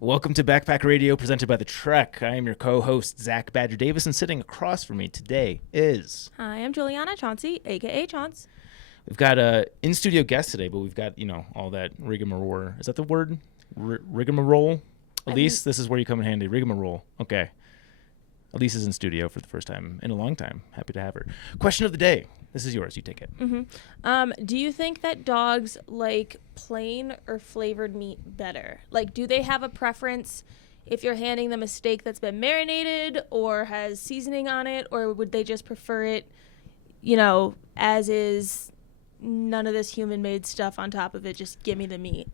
Welcome to Backpack Radio, presented by The Trek. I am your co-host, Zach Badger Davis, and sitting across from me today is... Hi, I'm Juliana Chauncey, a.k.a. Chaunce. We've got a in-studio guest today, but we've got, all that rigmarole. Is that the word? Rigmarole? Elise, this is where you come in handy. Rigmarole. Okay. Elise is in studio for the first time in a long time. Happy to have her. Question of the day. This is yours. You take it. Do you think that dogs like plain or flavored meat better? Like, do they have a preference if you're handing them a steak that's been marinated or has seasoning on it, or would they just prefer it, as is, none of this human-made stuff on top of it, just give me the meat?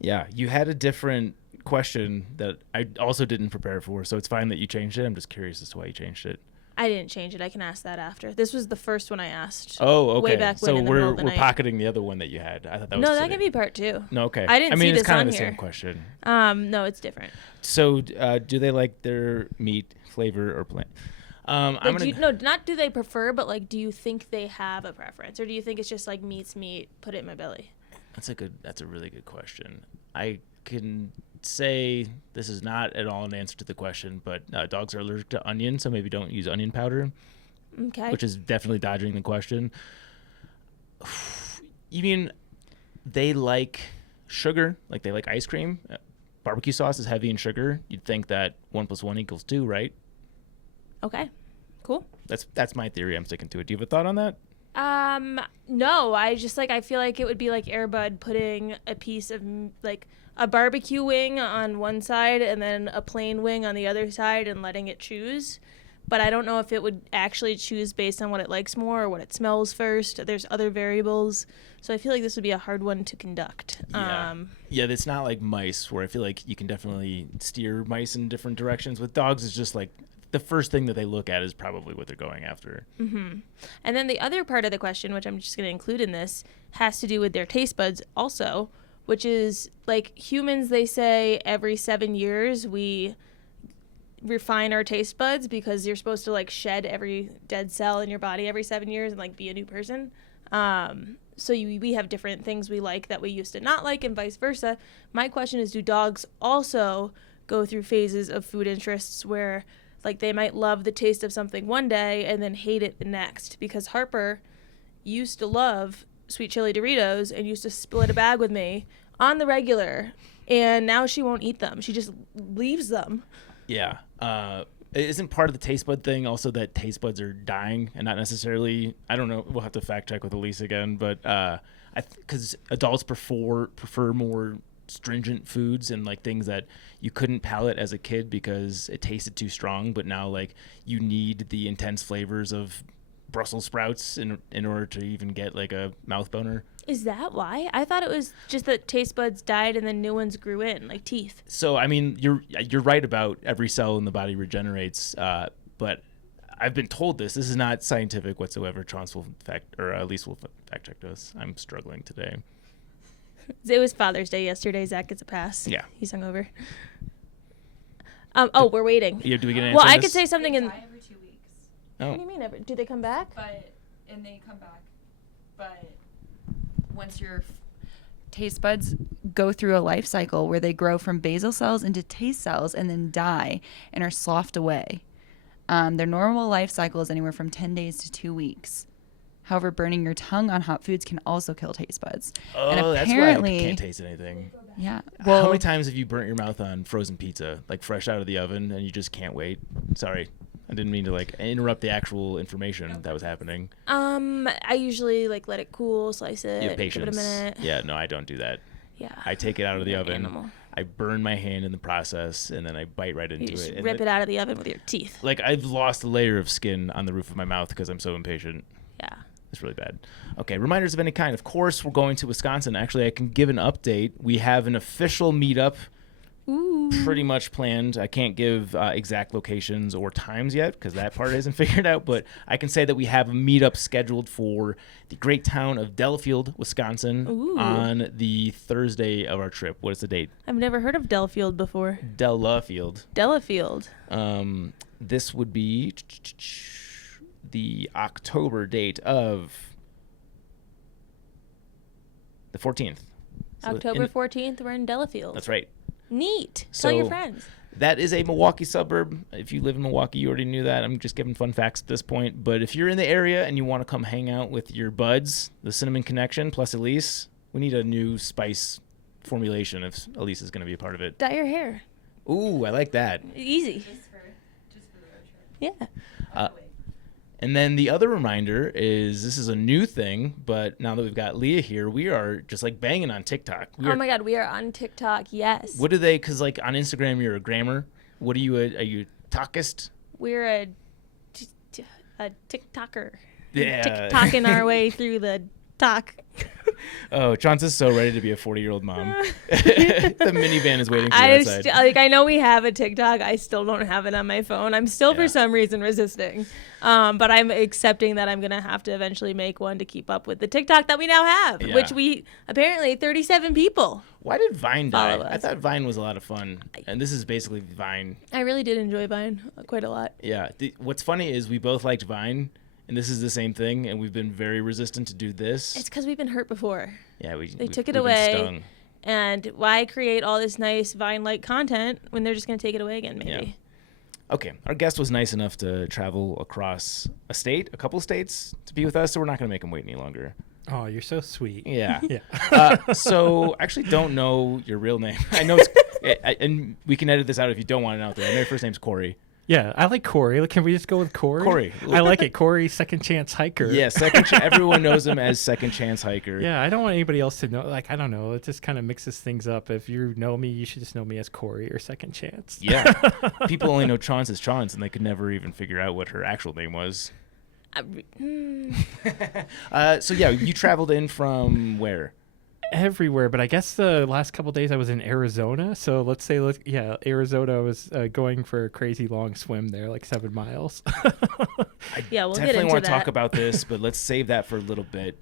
Yeah, you had a different question that I also didn't prepare for, so it's fine that you changed it. I'm just curious as to why you changed it. I didn't change it. I can ask that after. This was the first one I asked. Oh, okay. Way back when so in the middle we're of the night. pocketing the other one that you had. I thought that was No, that today. can be part two. No, okay. I didn't see it's this kind on of the here. same question. No, it's different. So, do they like their meat flavor or plain? Not do they prefer, but like, do you think they have a preference, or do you think it's just like meat's meat, put it in my belly? That's a really good question. I can say this is not at all an answer to the question, but dogs are allergic to onion, so maybe don't use onion powder. Okay. Which is definitely dodging the question. You mean they like sugar? Like they like ice cream? Barbecue sauce is heavy in sugar. You'd think that 1 + 1 = 2, right? Okay. Cool. That's my theory. I'm sticking to it. Do you have a thought on that? No. I just I feel like it would be like Air Bud putting a piece of like a barbecue wing on one side and then a plain wing on the other side and letting it choose. But I don't know if it would actually choose based on what it likes more or what it smells first. There's other variables. So I feel like this would be a hard one to conduct. Yeah, it's not like mice, where I feel like you can definitely steer mice in different directions. With dogs, it's just like the first thing that they look at is probably what they're going after. Mm-hmm. And then the other part of the question, which I'm just going to include in this, has to do with their taste buds also, which is like humans, they say every 7 years we refine our taste buds because you're supposed to like shed every dead cell in your body every 7 years and like be a new person. We have different things we like that we used to not like and vice versa. My question is, do dogs also go through phases of food interests where like they might love the taste of something one day and then hate it the next? Because Harper used to love sweet chili Doritos and used to split a bag with me on the regular, and now she won't eat them. She just leaves them. Yeah. Isn't part of the taste bud thing also that taste buds are dying and not necessarily, I don't know, we'll have to fact check with Elise again, but because adults prefer more stringent foods and like things that you couldn't palate as a kid because it tasted too strong, but now like you need the intense flavors of Brussels sprouts in order to even get like a mouth boner. Is that why? I thought it was just that taste buds died and then new ones grew in, like teeth. So, I mean, you're right about every cell in the body regenerates, but I've been told this. This is not scientific whatsoever. Chance will Elise will fact check us. I'm struggling today. It was Father's Day yesterday. Zach gets a pass. Yeah. He's hungover. We're waiting. Yeah, do we get an answer Well, on I this? could say something They in... die every 2 weeks. Oh. What do you mean? Do they come back? And they come back. But once your taste buds go through a life cycle where they grow from basal cells into taste cells and then die and are sloughed away. Their normal life cycle is anywhere from 10 days to 2 weeks. However, burning your tongue on hot foods can also kill taste buds. Oh, and that's why I can't taste anything. Yeah. Well, how many times have you burnt your mouth on frozen pizza, like fresh out of the oven, and you just can't wait? Sorry. I didn't mean to like interrupt the actual information that was happening. I usually like let it cool, slice it, You have patience. give it a minute. Yeah, no, I don't do that. Yeah. I take it out of the You're an oven. animal. I burn my hand in the process, and then I bite right into You just it. rip it out of the oven with your teeth. Like I've lost a layer of skin on the roof of my mouth because I'm so impatient. Yeah. It's really bad. Okay, reminders of any kind. Of course, we're going to Wisconsin. Actually, I can give an update. We have an official meetup Ooh. pretty much planned. I can't give exact locations or times yet because that part isn't figured out, but I can say that we have a meetup scheduled for the great town of Delafield, Wisconsin Ooh. on the Thursday of our trip. What is the date? I've never heard of Delafield before. Delafield. Delafield. This would be the October date of the 14th. October 14th, we're in Delafield. That's right. Neat. Tell your So- friends. That is a Milwaukee suburb. If you live in Milwaukee, you already knew that. I'm just giving fun facts at this point. But if you're in the area and you want to come hang out with your buds, the Cinnamon Connection plus Elise, we need a new spice formulation if Elise is going to be a part of it. Dye your hair. Ooh, I like that. Easy. Just for the road trip. Yeah. And then the other reminder is this is a new thing, but now that we've got Leah here, we are just like banging on TikTok. Oh my God, we are on TikTok. Yes. What do they? Because like on Instagram, you're a grammar. What are you? Are you talkist? We're a TikToker. Yeah. TikToking our way through the talk. Oh, Chauncey's so ready to be a 40-year-old mom. The minivan is waiting for you outside. I know we have a TikTok. I still don't have it on my phone. I'm still for some reason resisting. But I'm accepting that I'm going to have to eventually make one to keep up with the TikTok that we now have, which we apparently 37 people. Why did Vine die? Follow us. I thought Vine was a lot of fun. And this is basically Vine. I really did enjoy Vine quite a lot. Yeah. What's funny is we both liked Vine. And this is the same thing, and we've been very resistant to do this. It's because we've been hurt before. Yeah, They took it we've been away. stung. And why create all this nice Vine-like content when they're just going to take it away again, maybe? Yeah. Okay, our guest was nice enough to travel across a couple states to be with us, so we're not going to make him wait any longer. Oh, you're so sweet. Yeah. Yeah. So I actually don't know your real name. I know and we can edit this out if you don't want it out there. I know your first name's Cory. Yeah, I like Cory. Can we just go with Cory? Cory. I like it. Cory, second chance hiker. Yeah, everyone knows him as Second Chance Hiker. Yeah, I don't want anybody else to know. Like, I don't know. It just kind of mixes things up. If you know me, you should just know me as Cory or Second Chance. Yeah. People only know Chance as Chance, and they could never even figure out what her actual name was. So, yeah, you traveled in from where? Everywhere, but I guess the last couple days I was in Arizona. So let's say, Arizona. I was going for a crazy long swim there, like 7 miles. Yeah, we'll get Definitely into want to that. talk about this, but let's save that for a little bit.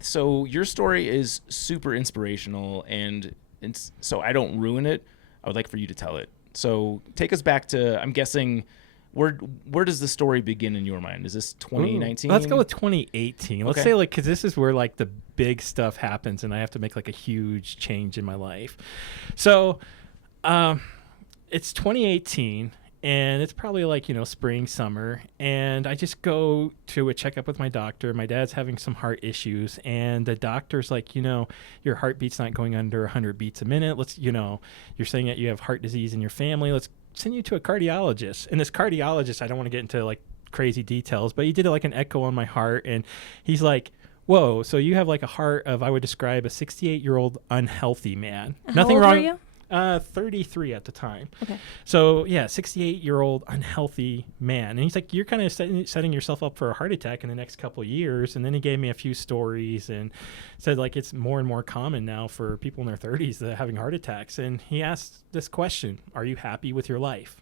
So your story is super inspirational, and so I don't ruin it. I would like for you to tell it. So take us back to, I'm guessing, where does the story begin in your mind? Is this 2019? Let's go with 2018. Let's Okay. say, because this is where the big stuff happens, and I have to make a huge change in my life. So, it's 2018, and it's probably spring, summer, and I just go to a checkup with my doctor. My dad's having some heart issues, and the doctor's like, your heartbeat's not going under 100 beats a minute. You're saying that you have heart disease in your family. Let's send you to a cardiologist. And this cardiologist, I don't want to get into crazy details, but he did an echo on my heart, and he's like, whoa, so you have a heart of, I would describe, a 68-year-old unhealthy man. How Nothing old wrong. were you? 33 at the time. Okay. So, yeah, 68-year-old unhealthy man. And he's like, you're kind of setting yourself up for a heart attack in the next couple of years. And then he gave me a few stories and said, it's more and more common now for people in their 30s that are having heart attacks. And he asked this question, are you happy with your life?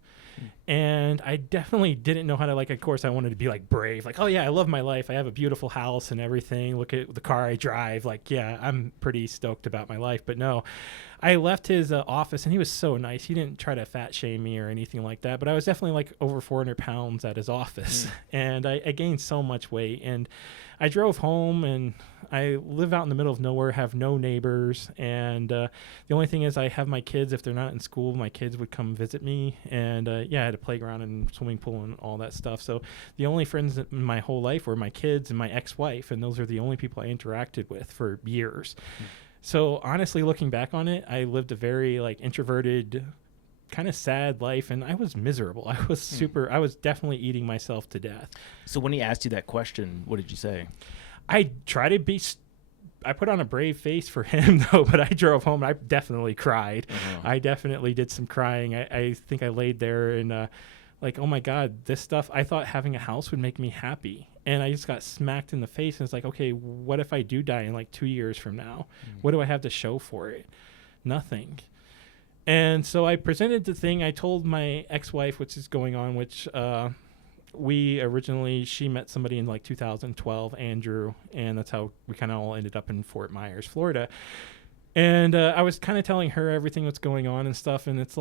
And I definitely didn't know how to, of course, I wanted to be brave. Oh, yeah, I love my life. I have a beautiful house and everything. Look at the car I drive. Yeah, I'm pretty stoked about my life. But no, I left his office, and he was so nice. He didn't try to fat shame me or anything like that. But I was definitely over 400 pounds at his office. And I gained so much weight. And I drove home, and I live out in the middle of nowhere, have no neighbors. And the only thing is I have my kids. If they're not in school, my kids would come visit me. And I had a playground and swimming pool and all that stuff. So the only friends in my whole life were my kids and my ex-wife. And those are the only people I interacted with for years. So honestly, looking back on it, I lived a very introverted, kind of sad life, and I was miserable. I was definitely eating myself to death. So when he asked you that question, what did you say? I tried to be I put on a brave face for him, though, but I drove home and I definitely cried. I definitely did some crying. I think I laid there and oh my God, this stuff, I thought having a house would make me happy. And I just got smacked in the face, and it's okay, what if I do die in 2 years from now? What do I have to show for it? Nothing. And so I presented the thing. I told my ex-wife what's going on, which she met somebody in 2012, Andrew, and that's how we kind of all ended up in Fort Myers, Florida. And I was kind of telling her everything that's going on and stuff, and it's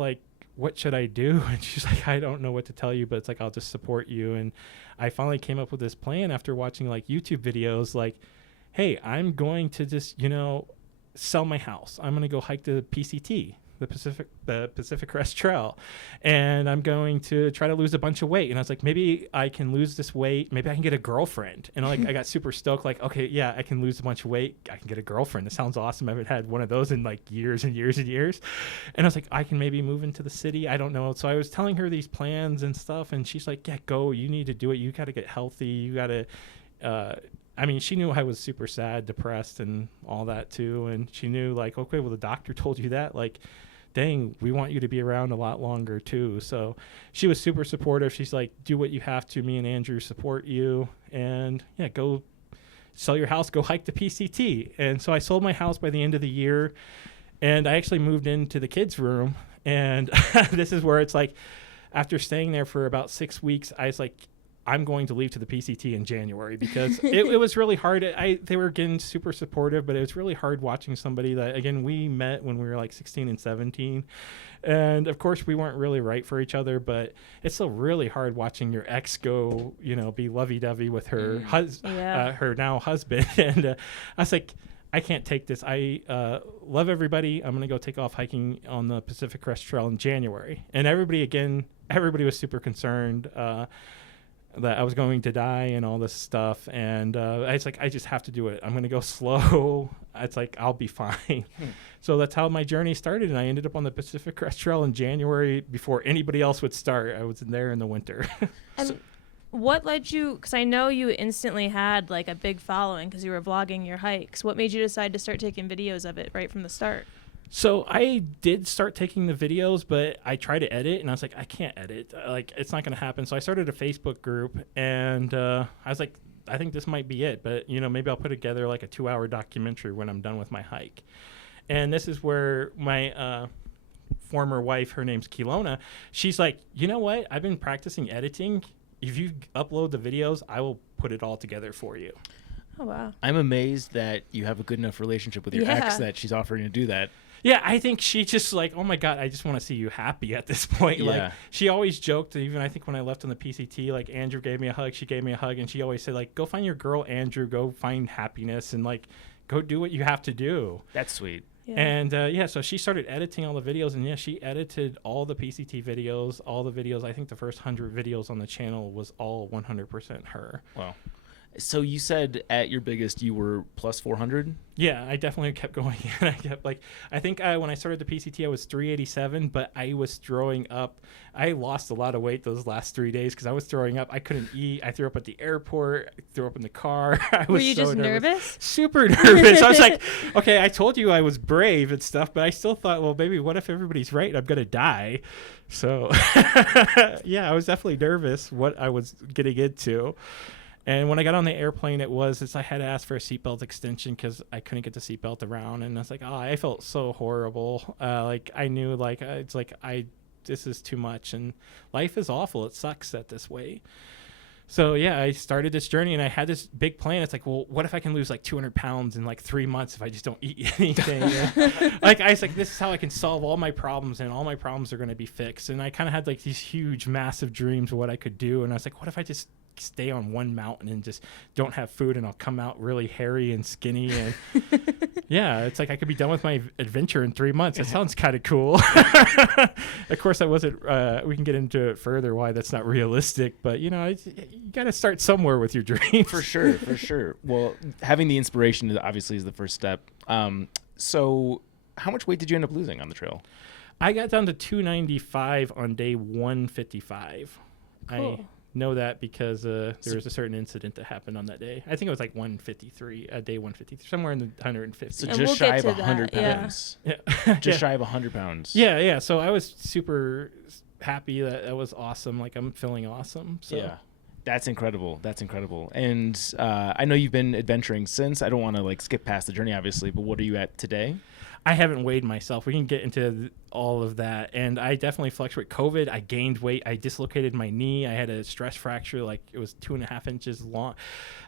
what should I do? And she's like, I don't know what to tell you, but it's I'll just support you. And I finally came up with this plan after watching YouTube videos, hey, I'm going to just, sell my house. I'm going to go hike the PCT, the Pacific Crest Trail, and I'm going to try to lose a bunch of weight. And I was like, maybe I can lose this weight. Maybe I can get a girlfriend. And like, I got super stoked. Like, okay, yeah, I can lose a bunch of weight. I can get a girlfriend. That sounds awesome. I haven't had one of those in like years and years and years. And I was like, I can maybe move into the city. I don't know. So I was telling her these plans and stuff, and she's like, yeah, go. You need to do it. You got to get healthy. You got to. I mean, she knew I was super sad, depressed, and all that too. And she knew, like, okay, well, the doctor told you that. Like, dang, we want you to be around a lot longer too. So she was super supportive. She's like, do what you have to. Me and Andrew support you. And yeah, go sell your house, go hike the PCT. And so I sold my house by the end of the year. And I actually moved into the kids' room. And this is where it's like, after staying there for about 6 weeks, I was like, I'm going to leave to the PCT in January because it was really hard. They were getting super supportive, but it was really hard watching somebody that, again, we met when we were like 16 and 17. And of course we weren't really right for each other, but it's still really hard watching your ex go, be lovey-dovey with her, her now husband. And I was like, I can't take this. I love everybody. I'm going to go take off hiking on the Pacific Crest Trail in January. And everybody was super concerned that I was going to die and all this stuff. And it's like, I just have to do it. I'm going to go slow. It's like, I'll be fine. So that's how my journey started. And I ended up on the Pacific Crest Trail in January before anybody else would start. I was there in the winter. And what led you, because I know you instantly had like a big following because you were vlogging your hikes. What made you decide to start taking videos of it right from the start? So I did start taking the videos, but I tried to edit, and I was like, I can't edit. Like, it's not going to happen. So I started a Facebook group, and I was like, I think this might be it. But, maybe I'll put together like a 2-hour documentary when I'm done with my hike. And this is where my former wife, her name's Kelowna, she's like, you know what? I've been practicing editing. If you upload the videos, I will put it all together for you. Oh, wow. I'm amazed that you have a good enough relationship with your ex that she's offering to do that. Yeah, I think she just like, oh my God, I just want to see you happy at this point. Yeah. Like, she always joked, even I think when I left on the PCT, like, Andrew gave me a hug, she gave me a hug, and she always said, like, go find your girl, Andrew, go find happiness, and like, go do what you have to do. That's sweet. Yeah. And so she started editing all the videos, and she edited all the PCT videos, all the videos. I think the first 100 videos on the channel was all 100% her. Wow. So you said at your biggest you were plus 400? Yeah, I definitely kept going. I kept I think when I started the PCT, I was 387, but I was throwing up. I lost a lot of weight those last 3 days because I was throwing up. I couldn't eat. I threw up at the airport. I threw up in the car. Were you just nervous? Super nervous. I was like, okay, I told you I was brave and stuff, but I still thought, well, maybe what if everybody's right? I'm going to die. So, yeah, I was definitely nervous what I was getting into. And when I got on the airplane, I had to ask for a seatbelt extension because I couldn't get the seatbelt around. And I was like, I felt so horrible. I knew, it's like, this is too much. And life is awful. It sucks that this way. So, yeah, I started this journey, and I had this big plan. It's like, well, what if I can lose, 200 pounds in, 3 months if I just don't eat anything? I was like, this is how I can solve all my problems, and all my problems are going to be fixed. And I kind of had, these huge, massive dreams of what I could do. And I was like, what if I just stay on one mountain and just don't have food, and I'll come out really hairy and skinny, and yeah, it's like I could be done with my adventure in 3 months. That sounds kind of cool. Of course, I wasn't. We can get into it further why that's not realistic, but you got to start somewhere with your dreams. For sure. Well, having the inspiration obviously is the first step. So how much weight did you end up losing on the trail? I got down to 295 on day 155. Cool. I know that because there was a certain incident that happened on that day. I think it was 153, day 153, somewhere in the 150. So And just we'll shy get of to 100 that, pounds. Yeah. Just shy of 100 pounds. Yeah. So I was super happy that was awesome. I'm feeling awesome. So. Yeah. That's incredible. And I know you've been adventuring since. I don't want to skip past the journey, obviously, but what are you at today? I haven't weighed myself. We can get into all of that. And I definitely fluctuate. COVID, I gained weight. I dislocated my knee. I had a stress fracture, it was 2.5 inches long.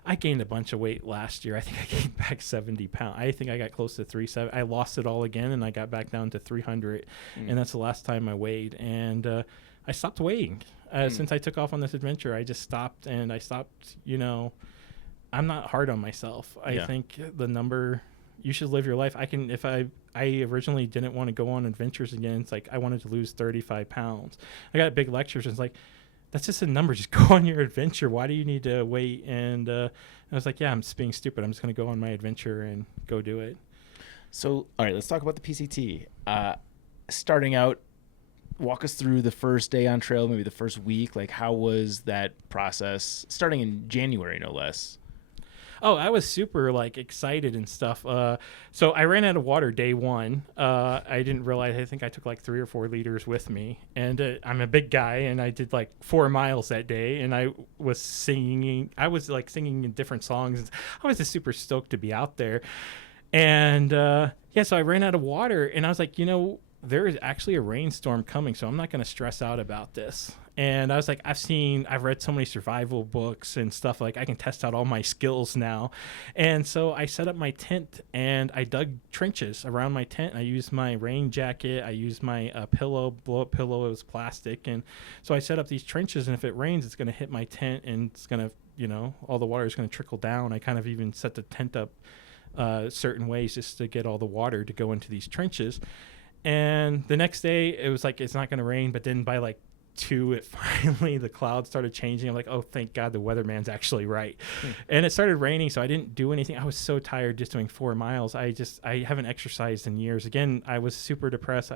I gained a bunch of weight last year. I think I gained back 70 pounds. I think I got close to 370. I lost it all again, and I got back down to 300. And that's the last time I weighed. And I stopped weighing. Since I took off on this adventure, I just stopped, and I stopped, I'm not hard on myself. I think the number, you should live your life. If I originally didn't want to go on adventures again. It's like I wanted to lose 35 pounds. I got big lectures, and it's like, that's just a number. Just go on your adventure. Why do you need to wait? And I was like, yeah, I'm just being stupid. I'm just going to go on my adventure and go do it. So, all right, let's talk about the PCT. Starting out, walk us through the first day on trail, maybe the first week. Like, how was that process? Starting in January, no less. Oh, I was super like excited and stuff. So I ran out of water day one. I didn't realize. I think I took like 3 or 4 liters with me, and I'm a big guy, and I did like 4 miles that day, and I was singing. I was like singing in different songs. I was just super stoked to be out there, and yeah. So I ran out of water, and I was like, there is actually a rainstorm coming, so I'm not going to stress out about this. And I was like, I've read so many survival books and stuff, like I can test out all my skills now. And so I set up my tent and I dug trenches around my tent. I used my rain jacket. I used my blow-up pillow. It was plastic. And so I set up these trenches, and if it rains, it's going to hit my tent, and it's going to, all the water is going to trickle down. I kind of even set the tent up certain ways just to get all the water to go into these trenches. And the next day, it was like, it's not going to rain. But then by like 2, it finally, the clouds started changing. I'm like, oh, thank God the weatherman's actually right. And it started raining, so I didn't do anything. I was so tired just doing 4 miles. I haven't exercised in years. Again, I was super depressed.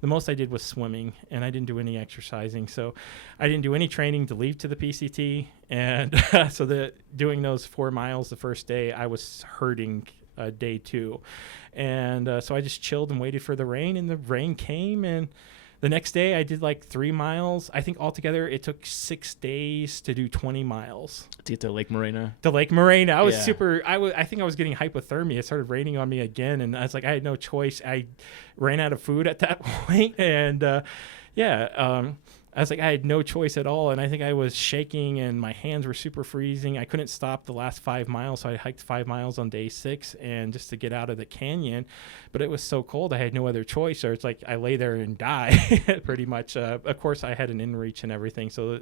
The most I did was swimming, and I didn't do any exercising. So I didn't do any training to leave to the PCT. And so doing those 4 miles the first day, I was hurting day 2. And so I just chilled and waited for the rain, and the rain came, and the next day I did like 3 miles. I think altogether it took 6 days to do 20 miles. To get to Lake Morena? To Lake Morena. I was I think I was getting hypothermia. It started raining on me again, and I was like, I had no choice. I ran out of food at that point, and I was like, I had no choice at all, and I think I was shaking, and my hands were super freezing. I couldn't stop the last 5 miles, so I hiked 5 miles on day 6, and just to get out of the canyon. But it was so cold, I had no other choice, or it's like I lay there and die, pretty much. Of course, I had an inReach and everything, so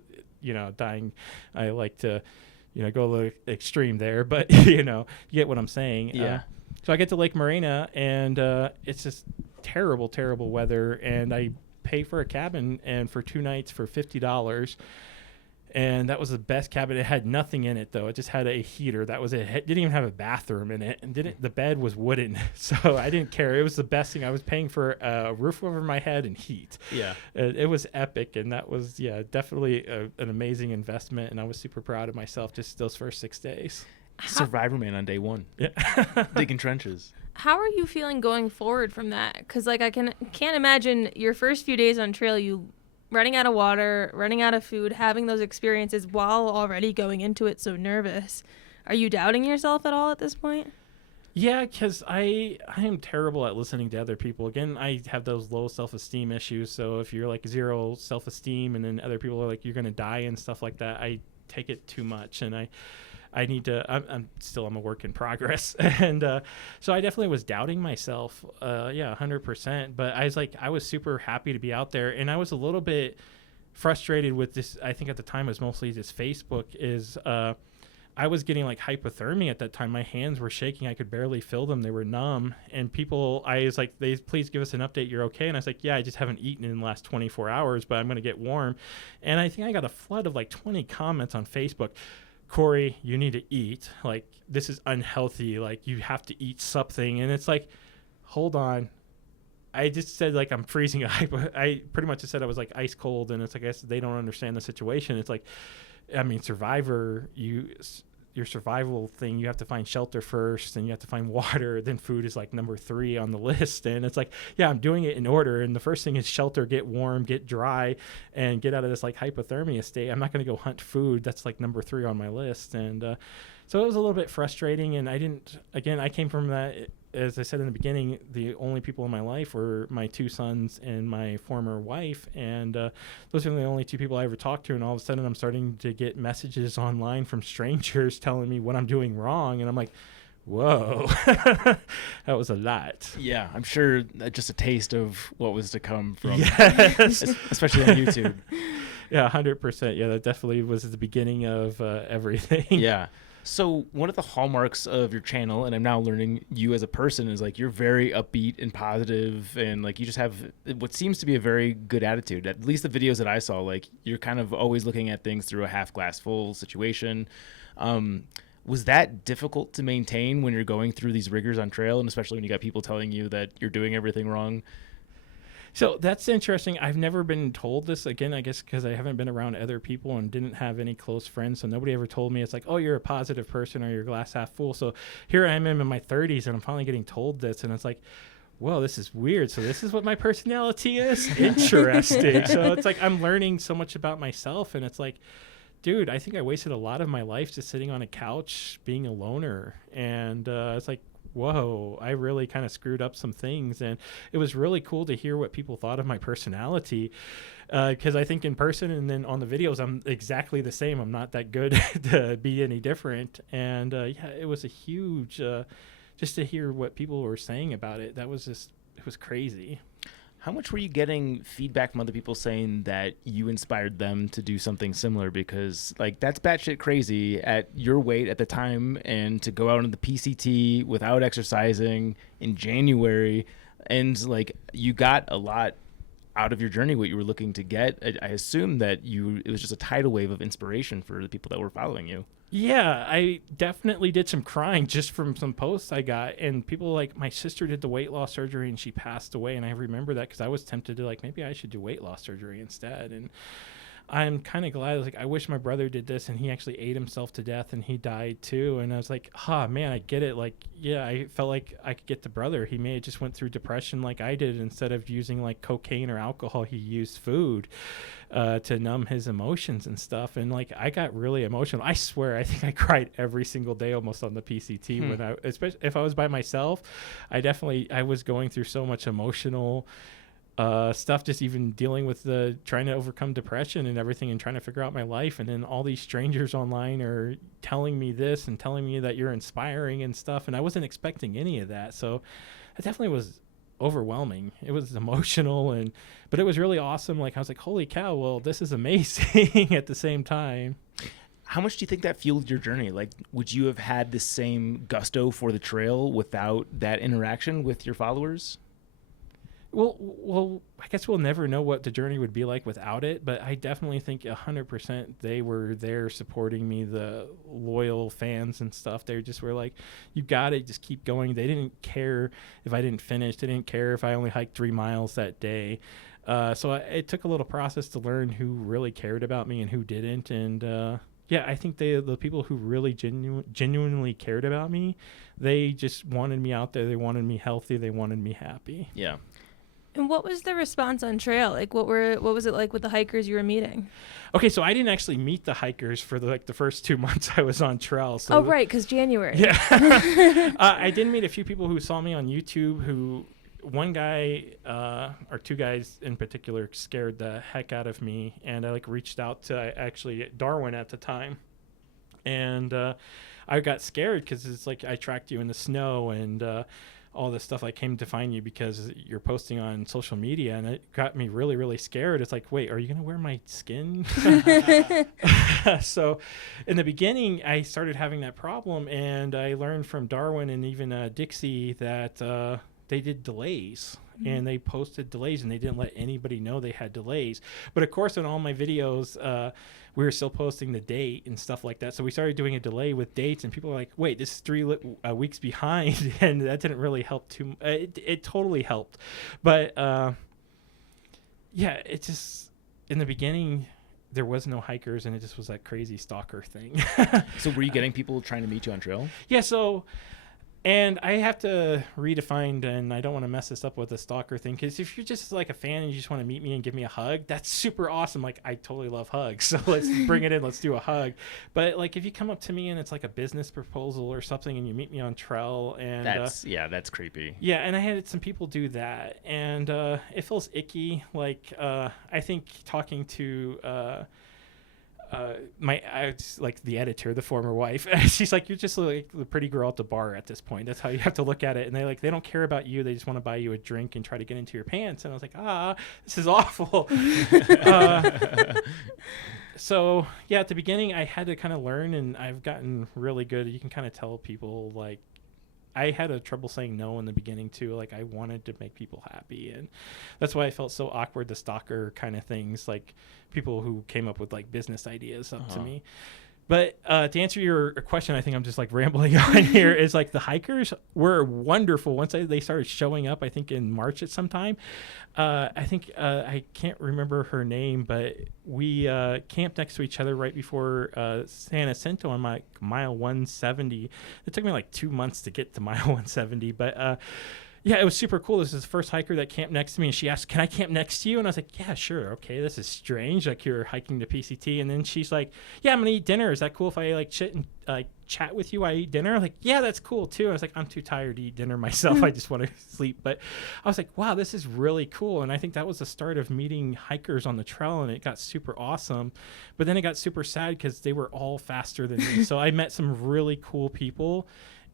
dying. I like to, go a little extreme there, but you get what I'm saying. Yeah. So I get to Lake Morena, and it's just terrible, terrible weather, and I pay for a cabin and for 2 nights for $50, and that was the best cabin. It had nothing in it though. It just had a heater. That was it. It didn't even have a bathroom in it, and the bed was wooden, so I didn't care. It was the best thing. I was paying for a roof over my head and heat. Yeah, it was epic, and that was definitely an amazing investment, and I was super proud of myself just those first 6 days. Survivor man on day 1. Yeah. Digging trenches. How are you feeling going forward from that? Because like I can't imagine your first few days on trail, you running out of water, running out of food, having those experiences while already going into it so nervous. Are you doubting yourself at all at this point? Yeah, because I am terrible at listening to other people. Again, I have those low self-esteem issues. So if you're like 0 self-esteem, and then other people are like, you're going to die and stuff like that, I take it too much, and I need to, I'm a work in progress. And so I definitely was doubting myself. 100%. But I was super happy to be out there. And I was a little bit frustrated with this. I think at the time it was mostly just Facebook I was getting like hypothermia at that time. My hands were shaking. I could barely feel them. They were numb. And I was like, please give us an update. You're okay? And I was like, yeah, I just haven't eaten in the last 24 hours, but I'm going to get warm. And I think I got a flood of like 20 comments on Facebook. Cory, you need to eat. Like, this is unhealthy. Like, you have to eat something. And it's like, hold on. I just said, like, I'm freezing. I pretty much just said I was, like, ice cold. And it's like, I guess they don't understand the situation. It's like, I mean, Survivor, your survival thing, you have to find shelter first, and you have to find water. Then food is like number 3 on the list. And it's like, yeah, I'm doing it in order. And the first thing is shelter, get warm, get dry, and get out of this like hypothermia state. I'm not going to go hunt food. That's like number 3 on my list. And so it was a little bit frustrating. And I came from that, as I said in the beginning, the only people in my life were my 2 sons and my former wife. And those are the only 2 people I ever talked to. And all of a sudden I'm starting to get messages online from strangers telling me what I'm doing wrong. And I'm like, whoa, that was a lot. Yeah, I'm sure just a taste of what was to come from, yes. Especially on YouTube. Yeah, 100%. Yeah, that definitely was the beginning of everything. Yeah. So one of the hallmarks of your channel, and I'm now learning you as a person, is like you're very upbeat and positive, and like you just have what seems to be a very good attitude. At least the videos that I saw, like you're kind of always looking at things through a half glass full situation. Was that difficult to maintain when you're going through these rigors on trail, and especially when you got people telling you that you're doing everything wrong? So that's interesting. I've never been told this, again, I guess because I haven't been around other people and didn't have any close friends. So nobody ever told me it's like, oh, you're a positive person or you're glass half full. So here I am in my 30s and I'm finally getting told this. And it's like, whoa, this is weird. So this is what my personality is? Interesting. So it's like I'm learning so much about myself. And it's like, dude, I think I wasted a lot of my life just sitting on a couch being a loner. And it's like, whoa, I really kind of screwed up some things. And it was really cool to hear what people thought of my personality, because I think in person and then on the videos, I'm exactly the same. I'm not that good to be any different. And yeah, it was a huge, just to hear what people were saying about it. That was just, it was crazy. How much were you getting feedback from other people saying that you inspired them to do something similar? Because like that's batshit crazy at your weight at the time, and to go out on the PCT without exercising in January, and like you got a lot out of your journey, what you were looking to get. I assume that it was just a tidal wave of inspiration for the people that were following you. Yeah, I definitely did some crying just from some posts I got, and people like my sister did the weight loss surgery and she passed away, and I remember that because I was tempted to like maybe I should do weight loss surgery instead. And I'm kind of glad. Like, I wish my brother did this, and he actually ate himself to death, and he died too. And I was like, man, I get it. Like, yeah, I felt like I could get the brother. He may have just went through depression like I did. Instead of using like cocaine or alcohol, he used food to numb his emotions and stuff. And like, I got really emotional. I swear, I think I cried every single day almost on the PCT when especially if I was by myself. I was going through so much emotional stuff, just even dealing with trying to overcome depression and everything and trying to figure out my life. And then all these strangers online are telling me this and telling me that you're inspiring and stuff. And I wasn't expecting any of that. So it definitely was overwhelming. It was emotional, but it was really awesome. Like, I was like, holy cow, well, this is amazing at the same time. How much do you think that fueled your journey? Like, would you have had the same gusto for the trail without that interaction with your followers? Well, I guess we'll never know what the journey would be like without it, but I definitely think 100% they were there supporting me, the loyal fans and stuff. They just were like, you got it, just keep going. They didn't care if I didn't finish. They didn't care if I only hiked 3 miles that day. So it took a little process to learn who really cared about me and who didn't. And yeah, I think the people who really genuinely cared about me, they just wanted me out there. They wanted me healthy. They wanted me happy. Yeah. And what was the response on trail? Like, what was it like with the hikers you were meeting? Okay, so I didn't actually meet the hikers for the first 2 months I was on trail. So right, because January. Yeah. I did meet a few people who saw me on YouTube. One guy or 2 guys in particular scared the heck out of me, and I like reached out to actually Darwin at the time, and I got scared because it's like I tracked you in the snow and all this stuff. I came to find you because you're posting on social media, and it got me really, really scared. It's like, wait, are you going to wear my skin? So in the beginning, I started having that problem, and I learned from Darwin and even Dixie that they did delays. And they posted delays, and they didn't let anybody know they had delays. But of course, in all my videos, we were still posting the date and stuff like that. So we started doing a delay with dates, and people were like, wait, this is 3 weeks behind. And that didn't really help too much. It totally helped. But yeah, it just, in the beginning, there was no hikers, and it just was that crazy stalker thing. So were you getting people trying to meet you on trail? Yeah, so... And I have to redefine, and I don't want to mess this up with the stalker thing, because if you're just like a fan and you just want to meet me and give me a hug, that's super awesome. Like, I totally love hugs, so let's bring it in. Let's do a hug. But like, if you come up to me and it's like a business proposal or something, and you meet me on trail, and that's creepy. Yeah, and I had some people do that, and it feels icky. Like, I think talking to like the editor, the former wife, she's like, you're just like the pretty girl at the bar at this point. That's how you have to look at it. And they don't care about you. They just want to buy you a drink and try to get into your pants. And I was like, this is awful. So yeah, at the beginning I had to kind of learn, and I've gotten really good. You can kind of tell people, like, I had a trouble saying no in the beginning too. Like, I wanted to make people happy, and that's why I felt so awkward, the stalker kind of things, like people who came up with like business ideas up to me. But to answer your question, I think I'm just like rambling on here, is like the hikers were wonderful once they started showing up, I think in March at some time. I think I can't remember her name, but we camped next to each other right before San Jacinto on my mile 170. It took me like 2 months to get to mile 170, but yeah, it was super cool. This is the first hiker that camped next to me, and she asked, "Can I camp next to you?" And I was like, "Yeah, sure. Okay, this is strange. Like, you're hiking to PCT." And then she's like, "Yeah, I'm gonna eat dinner. Is that cool if I like chat with you while I eat dinner?" I'm like, "Yeah, that's cool too." I was like, "I'm too tired to eat dinner myself. I just want to sleep." But I was like, "Wow, this is really cool." And I think that was the start of meeting hikers on the trail, and it got super awesome. But then it got super sad because they were all faster than me. So I met some really cool people,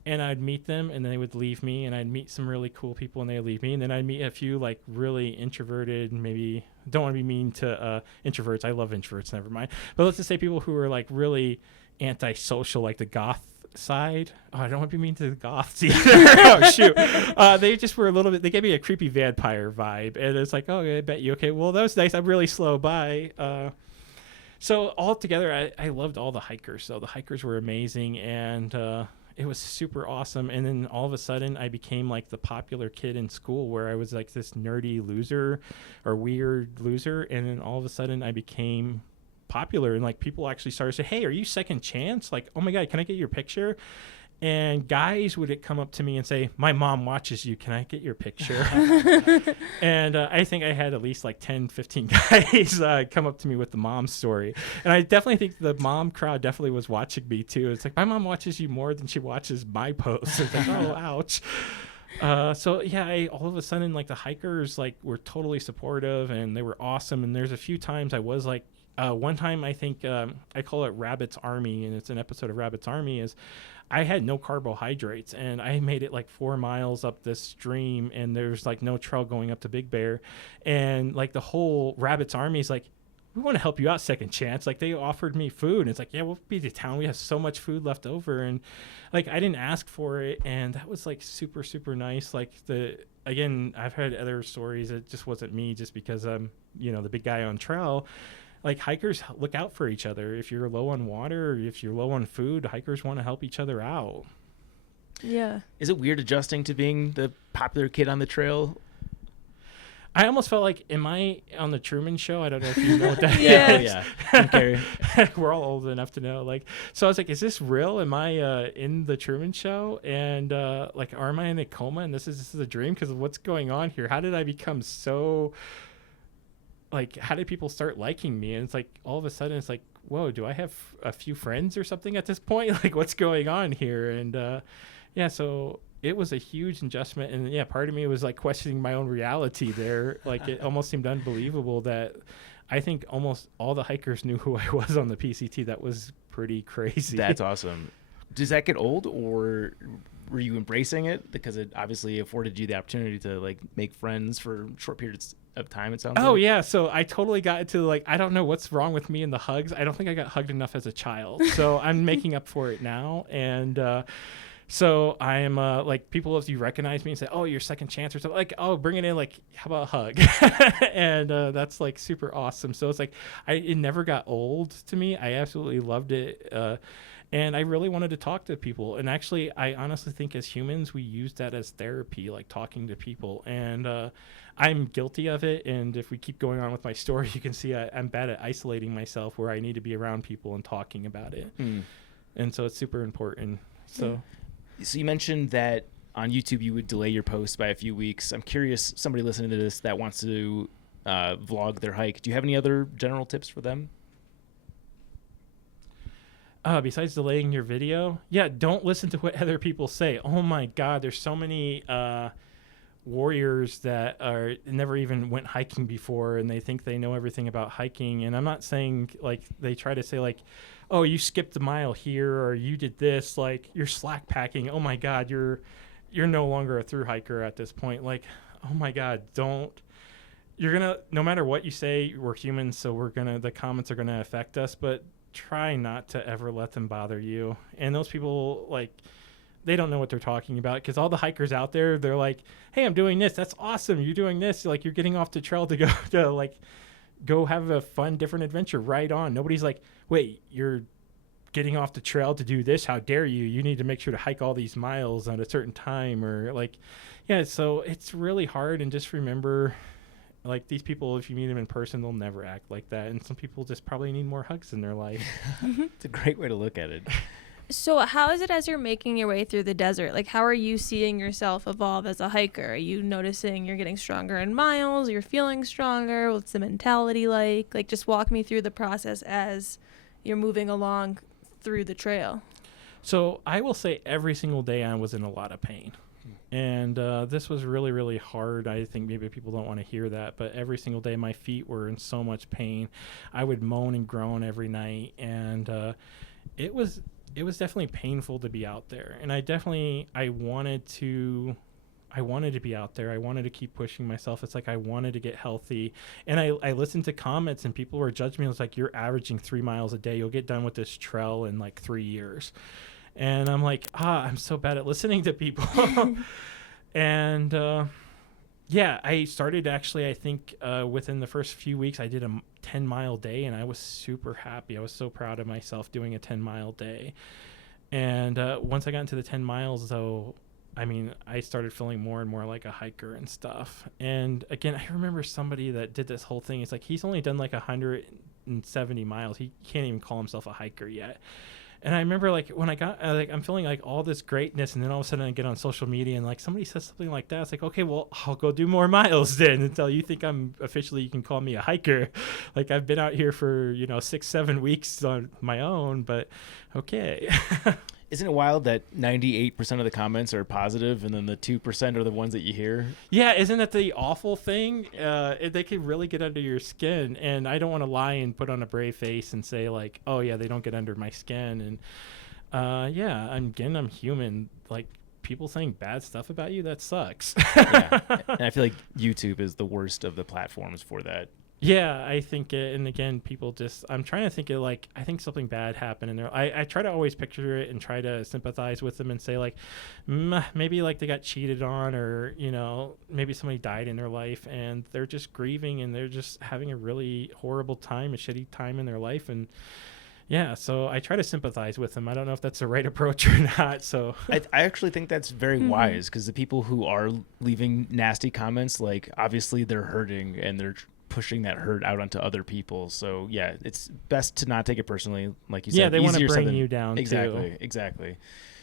and I'd meet them, and then they would leave me, and I'd meet some really cool people, and they'd leave me, and then I'd meet a few like really introverted, maybe don't want to be mean to introverts. I love introverts, never mind. But let's just say people who are like really antisocial, like the goth side. Oh, I don't want to be mean to the goths either. Oh, shoot. They just were a little bit, they gave me a creepy vampire vibe, and it's like, oh, I bet you. Okay, well, that was nice. I'm really slow. Bye. So altogether, I loved all the hikers. So the hikers were amazing, and it was super awesome. And then all of a sudden I became like the popular kid in school, where I was like this nerdy loser or weird loser. And then all of a sudden I became popular, and like people actually started to say, "Hey, are you Second Chance? Like, oh my God, can I get your picture?" And guys would come up to me and say, "My mom watches you. Can I get your picture?" And I think I had at least like 10, 15 guys come up to me with the mom story. And I definitely think the mom crowd definitely was watching me too. It's like, my mom watches you more than she watches my posts. It's like, oh, ouch. So yeah, all of a sudden, like the hikers like were totally supportive, and they were awesome. And there's a few times I was like, one time I think I call it Rabbit's Army, and it's an episode of Rabbit's Army, is I had no carbohydrates, and I made it like 4 miles up this stream, and there's like no trail going up to Big Bear. And like the whole Rabbit's Army is like, "We want to help you out, Second Chance." Like, they offered me food, and it's like, "Yeah, we'll be to town. We have so much food left over." And like, I didn't ask for it, and that was like super, super nice. Like, again, I've heard other stories. It just wasn't me, just because I'm, the big guy on trail. Like, hikers look out for each other. If you're low on water, or if you're low on food, hikers want to help each other out. Yeah. Is it weird adjusting to being the popular kid on the trail? I almost felt like, am I on the Truman Show? I don't know if you know what that Yeah. is. Yeah. Okay. We're all old enough to know. Like, so I was like, is this real? Am I in the Truman Show? And like, am I in a coma? And this is a dream? Because of what's going on here? How did I become so... Like, how did people start liking me? And it's like, all of a sudden, it's like, whoa, do I have a few friends or something at this point? Like, what's going on here? And yeah, so it was a huge adjustment. And yeah, part of me was like questioning my own reality there. Like, it almost seemed unbelievable that I think almost all the hikers knew who I was on the PCT. That was pretty crazy. That's awesome. Does that get old, or were you embracing it because it obviously afforded you the opportunity to like make friends for short periods of time, it sounds like? Oh yeah, so I totally got into like, I don't know what's wrong with me and the hugs. I don't think I got hugged enough as a child, so I'm making up for it now. And so I am like, people, if you recognize me and say, "Oh, you're Second Chance," or something, like, "Oh, bring it in, like, how about a hug?" And that's like super awesome. So it's like, it never got old to me. I absolutely loved it. And I really wanted to talk to people. And actually, I honestly think as humans, we use that as therapy, like talking to people. And I'm guilty of it. And if we keep going on with my story, you can see I'm bad at isolating myself, where I need to be around people and talking about it. And so it's super important. So you mentioned that on YouTube you would delay your post by a few weeks. I'm curious, somebody listening to this that wants to vlog their hike, do you have any other general tips for them? Besides delaying your video, yeah, don't listen to what other people say. Oh my God, there's so many warriors that are never even went hiking before, and they think they know everything about hiking. And I'm not saying, like, they try to say like, "Oh, you skipped a mile here," or "You did this," like, you're slack packing. Oh my God, you're no longer a thru hiker at this point. Like, oh my God, don't. you're gonna, no matter what you say, we're humans, so the comments are gonna affect us, but try not to ever let them bother you. And those people, like, they don't know what they're talking about, because all the hikers out there, they're like, hey, I'm doing this, that's awesome, you're doing this, like, you're getting off the trail to go have a fun different adventure, right on. Nobody's like, wait, you're getting off the trail to do this, how dare you need to make sure to hike all these miles at a certain time, or like, yeah. So it's really hard. And just remember, like, these people, if you meet them in person, they'll never act like that. And some people just probably need more hugs in their life. It's a great way to look at it. So how is it as you're making your way through the desert? Like, how are you seeing yourself evolve as a hiker? Are you noticing you're getting stronger in miles? You're feeling stronger? What's the mentality like? Like, just walk me through the process as you're moving along through the trail. So I will say every single day I was in a lot of pain. And this was really, really hard. I think maybe people don't want to hear that, but every single day my feet were in so much pain. I would moan and groan every night, and it was definitely painful to be out there. And I wanted to be out there. I wanted to keep pushing myself. It's like I wanted to get healthy. And I listened to comments, and people were judging me. It was like, you're averaging 3 miles a day. You'll get done with this trail in like 3 years. And I'm like, I'm so bad at listening to people. And I started actually, I think within the first few weeks, I did a 10-mile day, and I was super happy. I was so proud of myself doing a 10-mile day. And once I got into the 10 miles, though, I mean, I started feeling more and more like a hiker and stuff. And again, I remember somebody that did this whole thing. It's like, he's only done like 170 miles. He can't even call himself a hiker yet. And I remember, like, when I got, I'm feeling like all this greatness, and then all of a sudden I get on social media and like somebody says something like that. It's like, okay, well, I'll go do more miles then until you think I'm officially, you can call me a hiker. Like, I've been out here for, 6-7 weeks on my own, but okay. Isn't it wild that 98% of the comments are positive, and then the 2% are the ones that you hear? Yeah, isn't that the awful thing? They can really get under your skin, and I don't want to lie and put on a brave face and say, like, oh, yeah, they don't get under my skin. And, I'm human. Like, people saying bad stuff about you, that sucks. Yeah. And I feel like YouTube is the worst of the platforms for that. Yeah, I think it, and again, people just, I'm trying to think of, like, I think something bad happened in there. I try to always picture it and try to sympathize with them and say, like, maybe, like, they got cheated on, or, maybe somebody died in their life, and they're just grieving, and they're just having a really horrible time, a shitty time in their life. And yeah, so I try to sympathize with them. I don't know if that's the right approach or not. So I actually think that's very wise, because the people who are leaving nasty comments, like, obviously they're hurting, and they're pushing that hurt out onto other people. So yeah, it's best to not take it personally, like you said. Yeah, they want to bring something. you down. Exactly.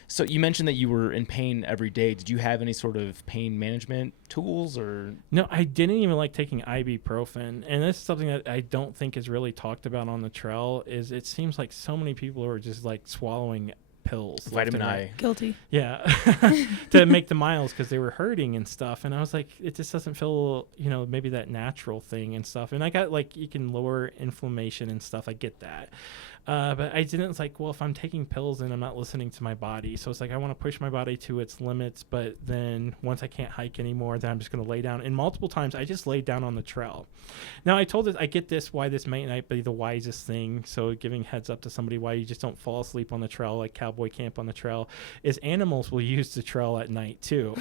So you mentioned that you were in pain every day. Did you have any sort of pain management tools, or? No, I didn't even like taking ibuprofen. And this is something that I don't think is really talked about on the trail. Is it seems like so many people are just like swallowing pills, vitamin I. Guilty. Yeah, to make the miles, because they were hurting and stuff. And I was like, it just doesn't feel, maybe that natural thing and stuff. And I got, like, you can lower inflammation and stuff. I get that. But I didn't, it's like, well, if I'm taking pills, then I'm not listening to my body. So it's like, I want to push my body to its limits, but then once I can't hike anymore, then I'm just going to lay down. And multiple times I just laid down on the trail. Now I get this, why this might not be the wisest thing. So giving heads up to somebody why you just don't fall asleep on the trail, like cowboy camp on the trail, is animals will use the trail at night too.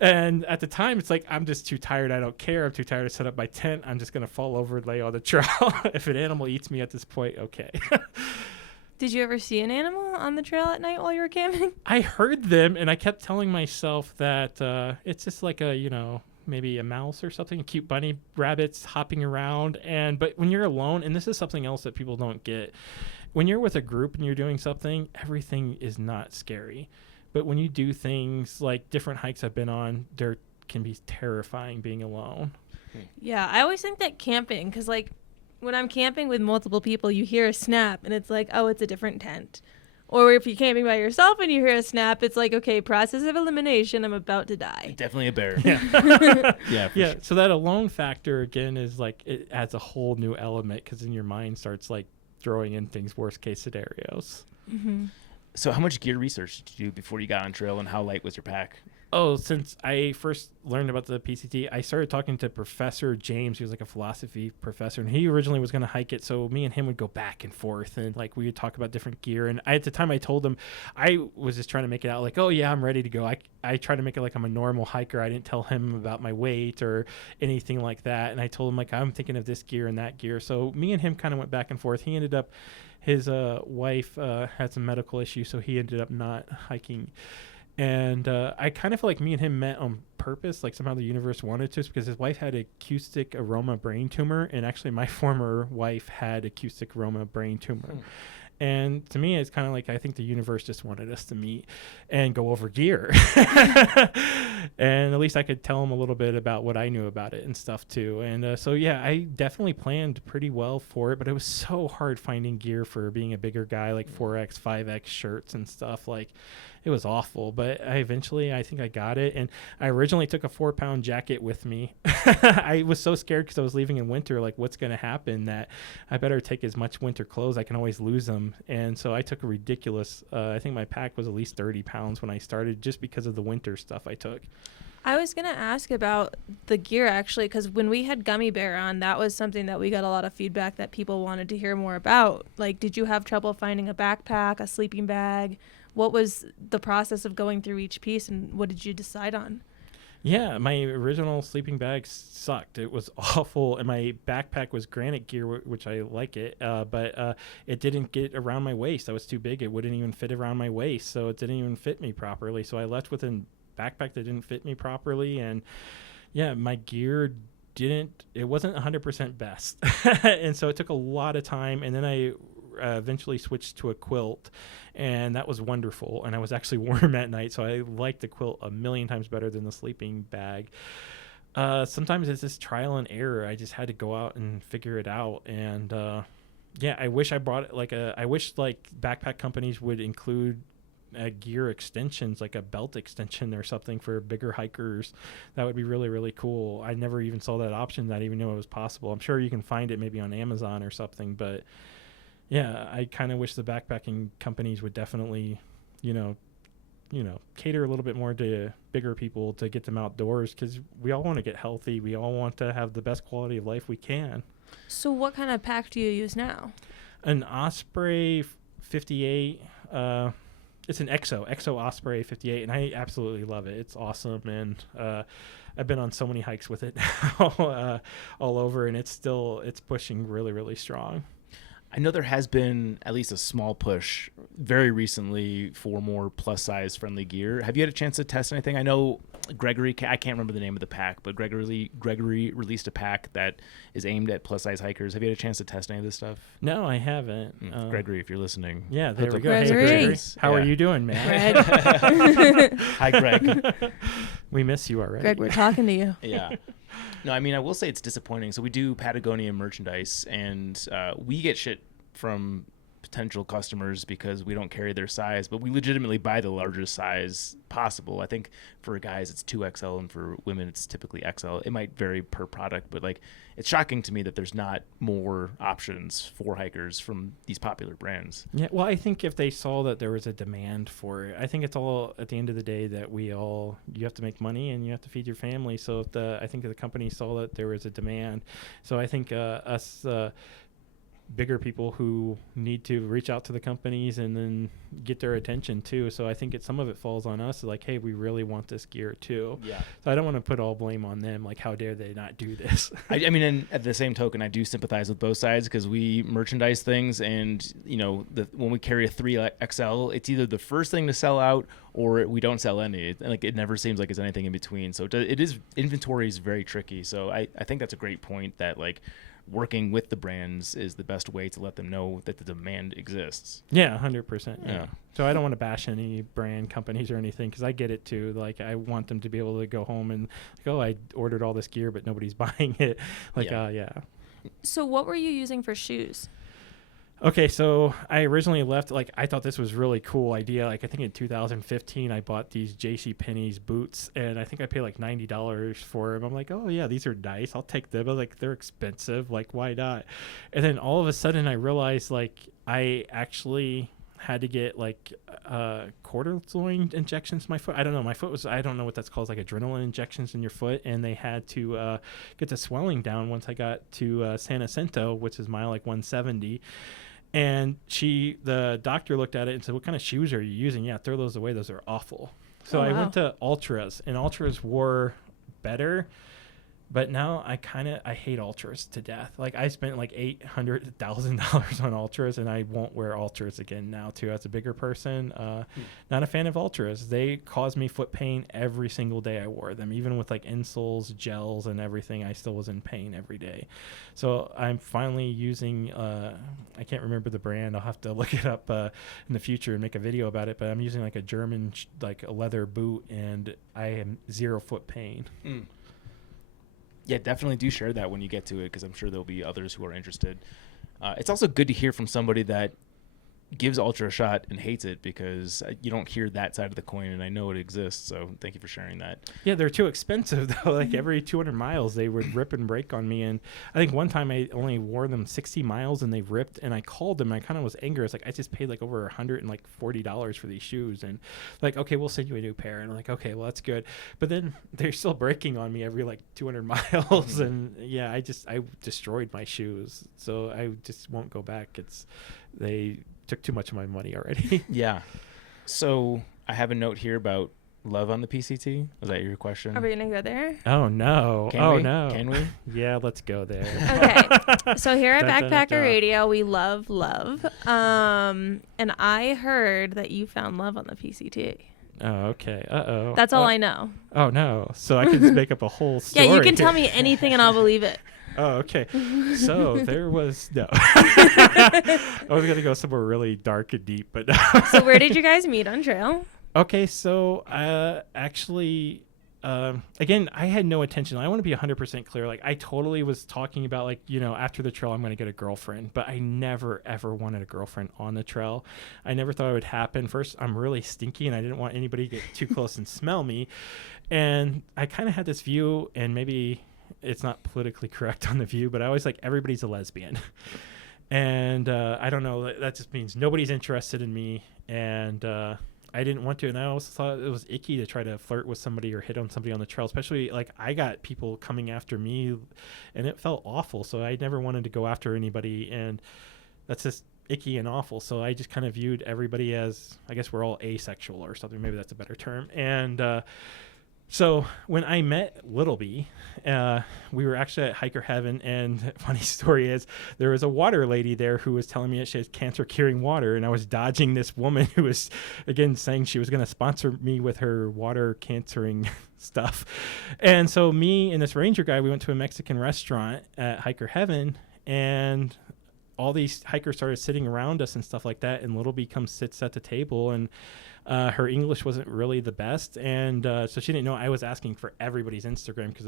And at the time, it's like, I'm just too tired. I don't care. I'm too tired to set up my tent. I'm just going to fall over and lay on the trail. If an animal eats me at this point, okay. Did you ever see an animal on the trail at night while you were camping? I heard them, and I kept telling myself that it's just like maybe a mouse or something, cute bunny rabbits hopping around. But when you're alone, and this is something else that people don't get, when you're with a group and you're doing something, everything is not scary. But when you do things like different hikes I've been on, there can be terrifying being alone. Yeah, I always think that camping, because, like, when I'm camping with multiple people, you hear a snap, and it's like, oh, it's a different tent. Or if you're camping by yourself and you hear a snap, it's like, okay, process of elimination, I'm about to die. Definitely a bear. Yeah. Yeah. Sure. So that alone factor, again, is like, it adds a whole new element, because then your mind starts, like, throwing in things, worst case scenarios. Mm-hmm. So how much gear research did you do before you got on trail, and how light was your pack? Oh, since I first learned about the PCT, I started talking to Professor James. He was like a philosophy professor, and he originally was going to hike it. So me and him would go back and forth, and like we would talk about different gear. And at the time, I told him I was just trying to make it out like, oh yeah, I'm ready to go. I try to make it like I'm a normal hiker. I didn't tell him about my weight or anything like that. And I told him like I'm thinking of this gear and that gear. So me and him kind of went back and forth. He ended up, his wife had some medical issues, so he ended up not hiking. And I kind of feel like me and him met on purpose, like somehow the universe wanted to, because his wife had acoustic aroma brain tumor, and actually my former wife had acoustic aroma brain tumor. And to me, it's kind of like I think the universe just wanted us to meet and go over gear. And at least I could tell him a little bit about what I knew about it and stuff too. And so, yeah, I definitely planned pretty well for it, but it was so hard finding gear for being a bigger guy, like 4X, 5X shirts and stuff. Like, it was awful, but I think I got it. And I originally took a 4-pound jacket with me. I was so scared because I was leaving in winter, like what's going to happen, that I better take as much winter clothes. I can always lose them. And so I took a ridiculous, I think my pack was at least 30 pounds when I started, just because of the winter stuff I took. I was going to ask about the gear, actually, because when we had Gummy Bear on, that was something that we got a lot of feedback that people wanted to hear more about. Like, did you have trouble finding a backpack, a sleeping bag? What was the process of going through each piece, and what did you decide on? Yeah, my original sleeping bag sucked. It was awful, and my backpack was Granite Gear, which I like it, but it didn't get around my waist. I was too big. It wouldn't even fit around my waist, so it didn't even fit me properly. So I left with a backpack that didn't fit me properly, and yeah, my gear it wasn't 100% best. And so it took a lot of time, and then I eventually switched to a quilt, and that was wonderful, and I was actually warm at night, so I liked the quilt a million times better than the sleeping bag. Sometimes it's just trial and error. I just had to go out and figure it out. And yeah, I wish I brought it I wish backpack companies would include gear extensions, like a belt extension or something for bigger hikers. That would be really, really cool. I never even saw that option. I didn't even know it was possible. I'm sure you can find it maybe on Amazon or something, but yeah, I kind of wish the backpacking companies would definitely, cater a little bit more to bigger people to get them outdoors, because we all want to get healthy. We all want to have the best quality of life we can. So what kind of pack do you use now? An Osprey 58. It's an Exo Osprey 58, and I absolutely love it. It's awesome, and I've been on so many hikes with it now all over, and it's pushing really, really strong. I know there has been at least a small push very recently for more plus size friendly gear. Have you had a chance to test anything? I know Gregory, I can't remember the name of the pack, but Gregory released a pack that is aimed at plus size hikers. Have you had a chance to test any of this stuff? No, I haven't. Gregory, if you're listening. Yeah, there we go. Gregory. Hey, Gregory. How are you doing, man? Hi, Greg. We miss you already. Greg, we're talking to you. Yeah. No, I mean, I will say it's disappointing. So we do Patagonia merchandise, and we get shit from potential customers because we don't carry their size, but we legitimately buy the largest size possible. I think for guys it's 2XL, and for women it's typically XL. It might vary per product, but it's shocking to me that there's not more options for hikers from these popular brands. Yeah, well, I think if they saw that there was a demand for it, I think it's all at the end of the day that you have to make money and you have to feed your family. So I think the company saw that there was a demand. So I think us bigger people who need to reach out to the companies and then get their attention too. So I think some of it falls on us, like, hey, we really want this gear too. Yeah. So I don't want to put all blame on them, like how dare they not do this. I mean, and at the same token, I do sympathize with both sides, because we merchandise things, and when we carry a 3XL, it's either the first thing to sell out or we don't sell any. It never seems like it's anything in between. So inventory is very tricky. So I think that's a great point, that working with the brands is the best way to let them know that the demand exists. Yeah, 100%. Yeah. So I don't want to bash any brand companies or anything, because I get it too. Like, I want them to be able to go home and I ordered all this gear, but nobody's buying it. Yeah. So what were you using for shoes? Okay, so I originally left, I thought this was a really cool idea. I think in 2015, I bought these JCPenney's boots, and I think I paid $90 for them. I'm like, oh, yeah, these are nice. I'll take them. But, they're expensive. Why not? And then all of a sudden, I realized, I actually had to get like cortisone injections in my foot. I don't know. My foot was, I don't know what that's called, like adrenaline injections in your foot. And they had to get the swelling down once I got to San Jacinto, which is mile like 170. And the doctor looked at it and said, what kind of shoes are you using? Yeah, throw those away. Those are awful. So I went to Ultras, and Ultras were better. But now I hate Ultras to death. Like I spent like $800,000 on Ultras, and I won't wear Ultras again now too. As a bigger person, not a fan of Ultras. They cause me foot pain every single day I wore them. Even with like insoles, gels, and everything, I still was in pain every day. So I'm finally using, I can't remember the brand. I'll have to look it up in the future and make a video about it. But I'm using like a German, like a leather boot, and I am 0 foot pain. Yeah, definitely do share that when you get to it, because I'm sure there'll be others who are interested. It's also good to hear from somebody that gives Ultra a shot and hates it, because you don't hear that side of the coin, and I know it exists. So thank you for sharing that. Yeah, they're too expensive though. Like every 200 miles they would rip and break on me, and I think one time I only wore them 60 miles and they ripped, and I called them. I kind of was angry. I was like, I just paid like over $140 for these shoes, and like, okay, we'll send you a new pair. And I'm like, okay, well that's good. But then they're still breaking on me every like 200 miles, and yeah, I destroyed my shoes, so I just won't go back. They took too much of my money already. Yeah. So I have a note here about love on the PCT. Was that your question? Are we going to go there? Oh, no. No. Can we? Yeah, let's go there. Okay. So here at Backpacker Radio, we love love. And I heard that you found love on the PCT. Oh, okay. Uh-oh. That's all I know. Oh, no. So I can just make up a whole story. Yeah, you can tell me anything and I'll believe it. Oh, okay. So there was no. I was gonna go somewhere really dark and deep, but no. So where did you guys meet on trail? Okay, so actually, again, I had no intention. I want to be 100% clear. Like I totally was talking about like, after the trail I'm gonna get a girlfriend, but I never ever wanted a girlfriend on the trail. I never thought it would happen. First, I'm really stinky and I didn't want anybody to get too close and smell me, and I kind of had this view, and maybe it's not politically correct on The View, but I always like everybody's a lesbian. And I don't know, that just means nobody's interested in me, and I didn't want to. And I also thought it was icky to try to flirt with somebody or hit on somebody on the trail, especially like I got people coming after me, and it felt awful. So I never wanted to go after anybody, and that's just icky and awful. So I just kind of viewed everybody as, I guess we're all asexual or something. Maybe that's a better term. And so when I met Little B, we were actually at Hiker Heaven, and funny story is there was a water lady there who was telling me that she has cancer curing water, and I was dodging this woman who was, again, saying she was going to sponsor me with her water cancering stuff. And so me and this ranger guy, we went to a Mexican restaurant at Hiker Heaven, and all these hikers started sitting around us and stuff like that, and Little B comes sits at the table, and her English wasn't really the best, and so she didn't know I was asking for everybody's Instagram, because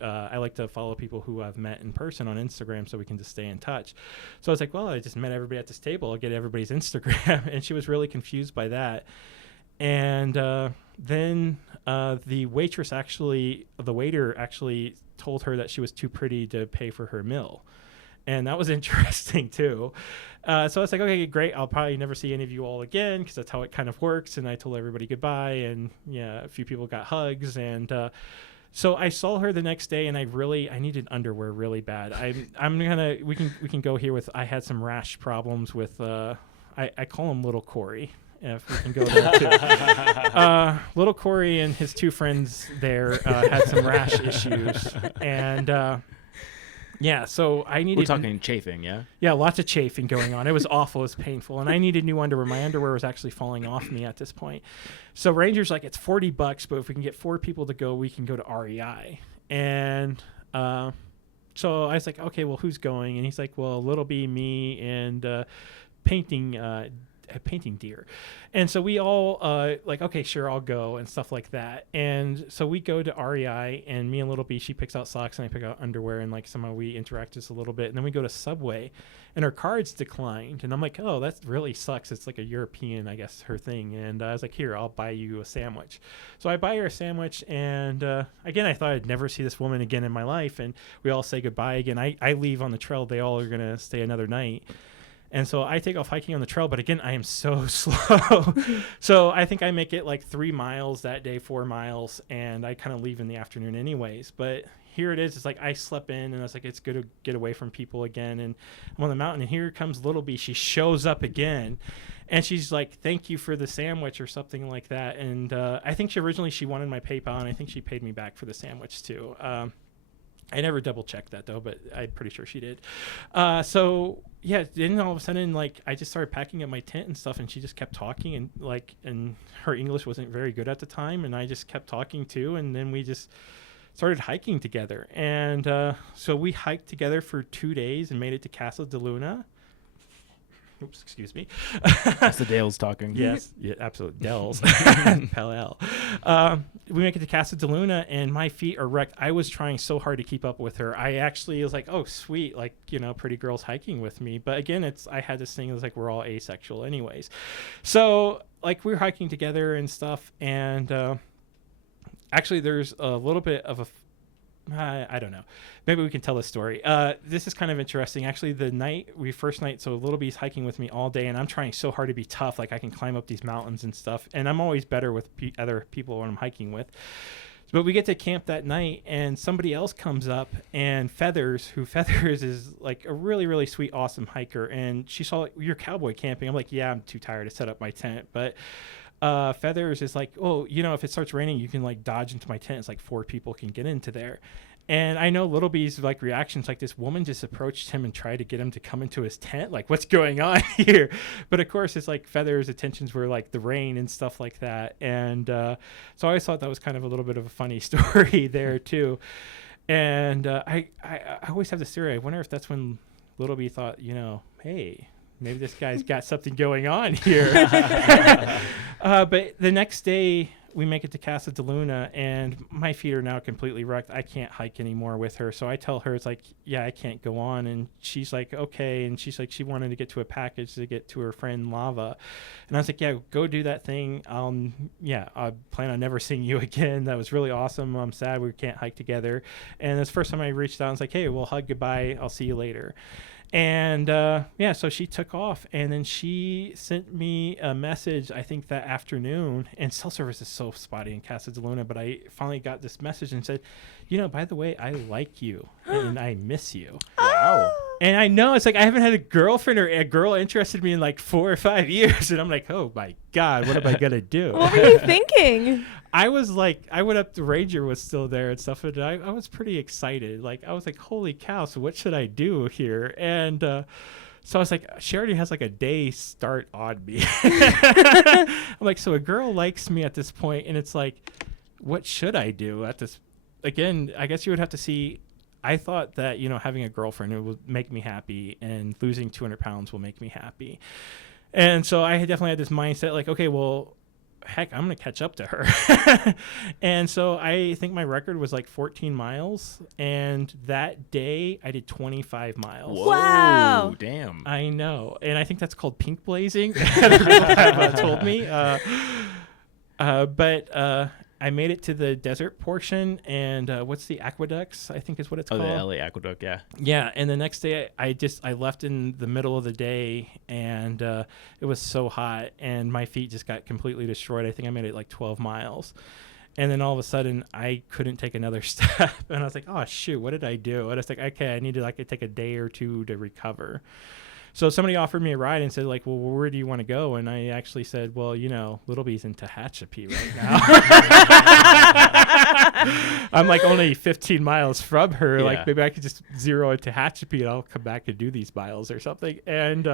I like to follow people who I've met in person on Instagram so we can just stay in touch. So I was like, well, I just met everybody at this table. I'll get everybody's Instagram. And she was really confused by that. And then the waiter actually told her that she was too pretty to pay for her meal. And that was interesting too. So I was like, okay, great. I'll probably never see any of you all again, because that's how it kind of works. And I told everybody goodbye, and yeah, a few people got hugs. And so I saw her the next day, and I needed underwear really bad. We can go here with, I had some rash problems with, I call him Little Cory. If we can go there too. Little Cory and his two friends there had some rash issues, and yeah, so I needed... We're talking chafing, yeah? Yeah, lots of chafing going on. It was awful. It was painful. And I needed new underwear. My underwear was actually falling off me at this point. So Ranger's like, it's $40, but if we can get 4 people to go, we can go to REI. And so I was like, okay, well, who's going? And he's like, well, Little B, me, and painting deer. And so we all like, okay, sure, I'll go, and stuff like that. And so we go to REI, and me and Little B, she picks out socks and I pick out underwear, and like somehow we interact just a little bit. And then we go to Subway, and her card's declined. And I'm like, oh, that really sucks. It's like a European, I guess, her thing. And I was like, here, I'll buy you a sandwich. So I buy her a sandwich, and again, I thought I'd never see this woman again in my life. And we all say goodbye again. I leave on the trail. They all are going to stay another night. And so I take off hiking on the trail, but again, I am so slow. So I think I make it like 3 miles that day, 4 miles, and I kind of leave in the afternoon anyways. But here it is. It's like I slept in, and I was like, it's good to get away from people again. And I'm on the mountain, and here comes Little B. She shows up again, and she's like, thank you for the sandwich or something like that. And I think she wanted my PayPal, and I think she paid me back for the sandwich too. I never double checked that though, but I'm pretty sure she did. So yeah, then all of a sudden, like, I just started packing up my tent and stuff, and she just kept talking, and her English wasn't very good at the time, and I just kept talking too, and then we just started hiking together. And so we hiked together for 2 days and made it to Casa de Luna. Oops, excuse me. That's the Dales talking. Yes, yeah, absolutely. Dells. Pal. We make it to Casa de Luna, and my feet are wrecked. I was trying so hard to keep up with her. I actually was like, oh, sweet, like, pretty girls hiking with me. But again, I had this thing, it was like, we're all asexual anyways. So, like, we were hiking together and stuff, and actually there's a little bit of I don't know. Maybe we can tell this story. This is kind of interesting. Actually, first night, so Little B's hiking with me all day, and I'm trying so hard to be tough. Like, I can climb up these mountains and stuff, and I'm always better with other people when I'm hiking with. But we get to camp that night, and somebody else comes up, and Feathers is like a really, really sweet, awesome hiker, and she saw, like, you're cowboy camping. I'm like, yeah, I'm too tired to set up my tent, but Feathers is like, oh, if it starts raining, you can like dodge into my tent. It's like 4 people can get into there. And I know Little B's like reactions, like, this woman just approached him and tried to get him to come into his tent. Like, what's going on here? But of course, it's like Feathers' attentions were like the rain and stuff like that. And so I always thought that was kind of a little bit of a funny story there too. And I always have this theory. I wonder if that's when Little B thought, hey, maybe this guy's got something going on here. But the next day, we make it to Casa de Luna, and my feet are now completely wrecked. I can't hike anymore with her. So I tell her, it's like, yeah, I can't go on. And she's like, okay. And she's like, she wanted to get to a package to get to her friend Lava. And I was like, yeah, go do that thing. I plan on never seeing you again. That was really awesome. I'm sad we can't hike together. And that's the first time I reached out. I was like, hey, we'll hug goodbye. I'll see you later. And so she took off, and then she sent me a message, I think that afternoon. And cell service is so spotty in Casa de Luna, but I finally got this message and said, by the way, I like you and I miss you. Wow. And I know, it's like, I haven't had a girlfriend or a girl interested in me in like 4 or 5 years. And I'm like, oh my God, what am I going to do? What were you thinking? I was like, I went up, the Ranger was still there and stuff, and I was pretty excited. Like, I was like, holy cow, so what should I do here? And so I was like, she already has like a day start on me. I'm like, so a girl likes me at this point, and it's like, what should I do at this? Again, I guess you would have to see. I thought that, having a girlfriend, it would make me happy, and losing 200 pounds will make me happy. And so I definitely had this mindset, like, okay, well, heck, I'm going to catch up to her. And so I think my record was like 14 miles. And that day I did 25 miles. Whoa, wow. Damn. I know. And I think that's called pink blazing. That told me. But I made it to the desert portion, and what's the aqueducts, I think is what it's called. The LA aqueduct, yeah. Yeah, and the next day I left in the middle of the day, and it was so hot, and my feet just got completely destroyed. I think I made it like 12 miles. And then all of a sudden, I couldn't take another step, and I was like, oh, shoot, what did I do? And I was like, okay, I need to take a day or two to recover. So somebody offered me a ride and said, like, well, where do you want to go? And I actually said, well, Little B's in Tehachapi right now. I'm like only 15 miles from her. Yeah. Like, maybe I could just zero into Tehachapi and I'll come back and do these miles or something. And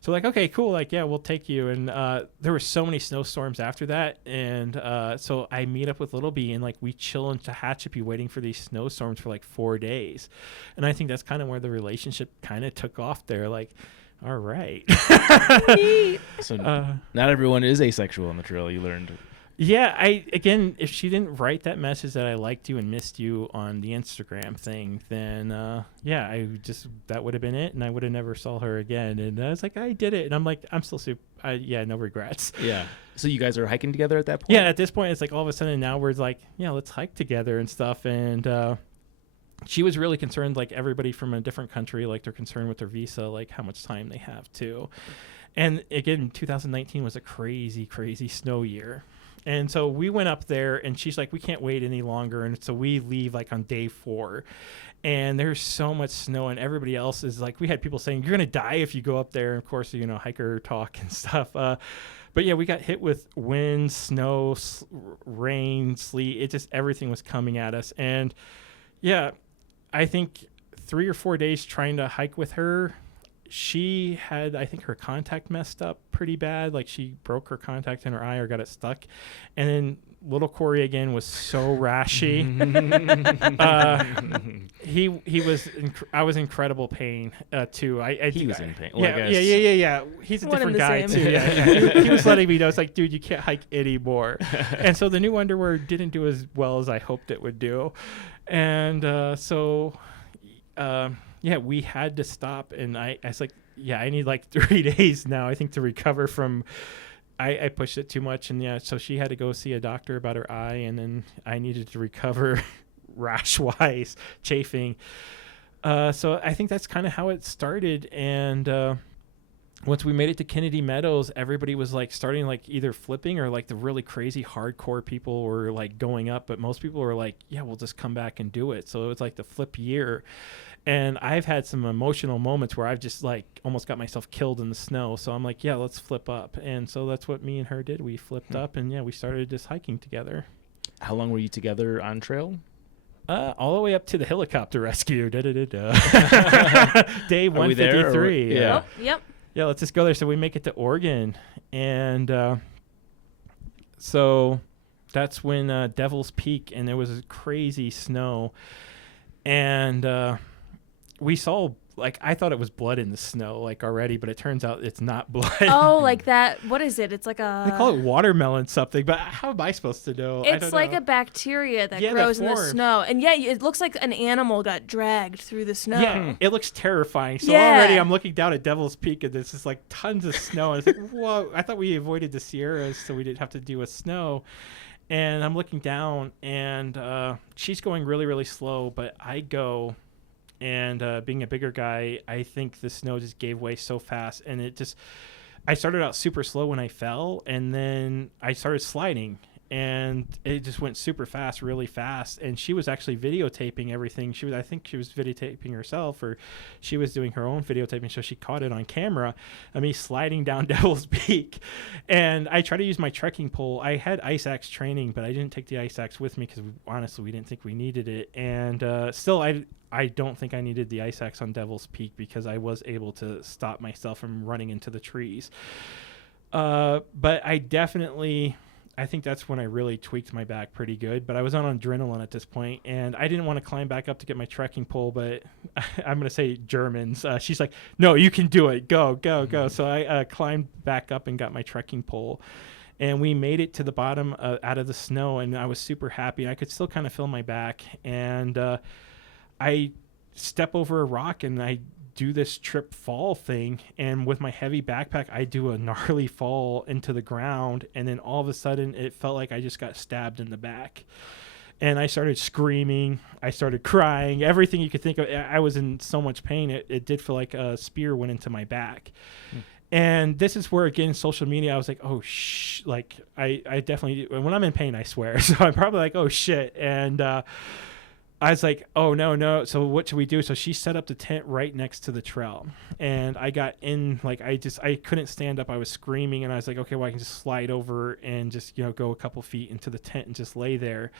so like, okay, cool. Like, yeah, we'll take you. And there were so many snowstorms after that. And so I meet up with Little B, and like we chill in Tehachapi waiting for these snowstorms for like 4 days. And I think that's kind of where the relationship kind of took off there. Like, all right. So not everyone is asexual on the trail, you learned. Yeah, if she didn't write that message that I liked you and missed you on the Instagram thing, then that would have been it, and I would have never saw her again. And I was like, I did it, and I'm like, I'm still no regrets. Yeah. So you guys are hiking together at that point? Yeah, at this point, it's like all of a sudden now we're like, yeah, let's hike together and stuff, and she was really concerned, like everybody from a different country, like they're concerned with their visa, like how much time they have too. And again, 2019 was a crazy, crazy snow year. And so we went up there and she's like, we can't wait any longer. And so we leave like on day 4 and there's so much snow and everybody else is like, we had people saying, you're going to die if you go up there. And of course, you know, hiker talk and stuff. But yeah, we got hit with wind, snow, rain, sleet. It just, everything was coming at us. And yeah, I think 3 or 4 days trying to hike with her, she had, I think, her contact messed up pretty bad. Like she broke her contact in her eye or got it stuck. And then little Cory again was so rashy. He was, I was incredible pain too. He was in pain. Yeah. He's a different guy too. Yeah. He was letting me know. It's like, dude, you can't hike anymore. And so the new underwear didn't do as well as I hoped it would do. And yeah, we had to stop, and I was like, yeah, I need like 3 days now, I think, to recover from, I pushed it too much, and yeah, so she had to go see a doctor about her eye, and then I needed to recover rash-wise, chafing. So I think that's kind of how it started, and once we made it to Kennedy Meadows, everybody was like starting like either flipping or like the really crazy hardcore people were like going up, but most people were like, yeah, we'll just come back and do it. So it was like the flip year. And I've had some emotional moments where I've just like almost got myself killed in the snow. So I'm like, yeah, let's flip up. And so that's what me and her did. We flipped up and yeah, we started just hiking together. How long were you together on trail? All the way up to the helicopter rescue. Day 153. Yeah. Yep. Yeah, let's just go there. So we make it to Oregon. And so that's when Devil's Peak, and there was crazy snow. And we saw, like, I thought it was blood in the snow, like, already, but it turns out it's not blood. Oh, like that. What is it? It's like a... They call it watermelon something, but how am I supposed to know? It's like a bacteria that grows in the snow. And yeah, it looks like an animal got dragged through the snow. Yeah, it looks terrifying. So already I'm looking down at Devil's Peak, and there's just, like, tons of snow. And it's like, whoa, I thought we avoided the Sierras so we didn't have to deal with snow. And I'm looking down, and she's going really, really slow, but I go... And being a bigger guy, I think the snow just gave way so fast. And it just, I started out super slow when I fell. And then I started sliding. And it just went super fast, really fast. And she was actually videotaping everything. I think she was videotaping herself, or she was doing her own videotaping. So she caught it on camera of me sliding down Devil's Peak. And I tried to use my trekking pole. I had ice axe training, but I didn't take the ice axe with me because honestly, we didn't think we needed it. And still, I don't think I needed the ice axe on Devil's Peak because I was able to stop myself from running into the trees. But I think that's when I really tweaked my back pretty good. But I was on adrenaline at this point, and I didn't want to climb back up to get my trekking pole, but I'm going to say Germans. She's like, no, you can do it. Go, go, go. So I climbed back up and got my trekking pole. And we made it to the bottom out of the snow, and I was super happy. I could still kind of feel my back. And I step over a rock, and I do this trip fall thing, and with my heavy backpack I do a gnarly fall into the ground, and then all of a sudden it felt like I just got stabbed in the back, and I started screaming, I started crying, everything you could think of. I was in so much pain. It did feel like a spear went into my back. And this is where, again, social media, I was like, oh like I definitely, when I'm in pain I swear, so I'm probably like, oh shit. And I was like, oh, no. So what should we do? So she set up the tent right next to the trail. And I got in, like, I couldn't stand up. I was screaming. And I was like, okay, well, I can just slide over and just, go a couple feet into the tent and just lay there.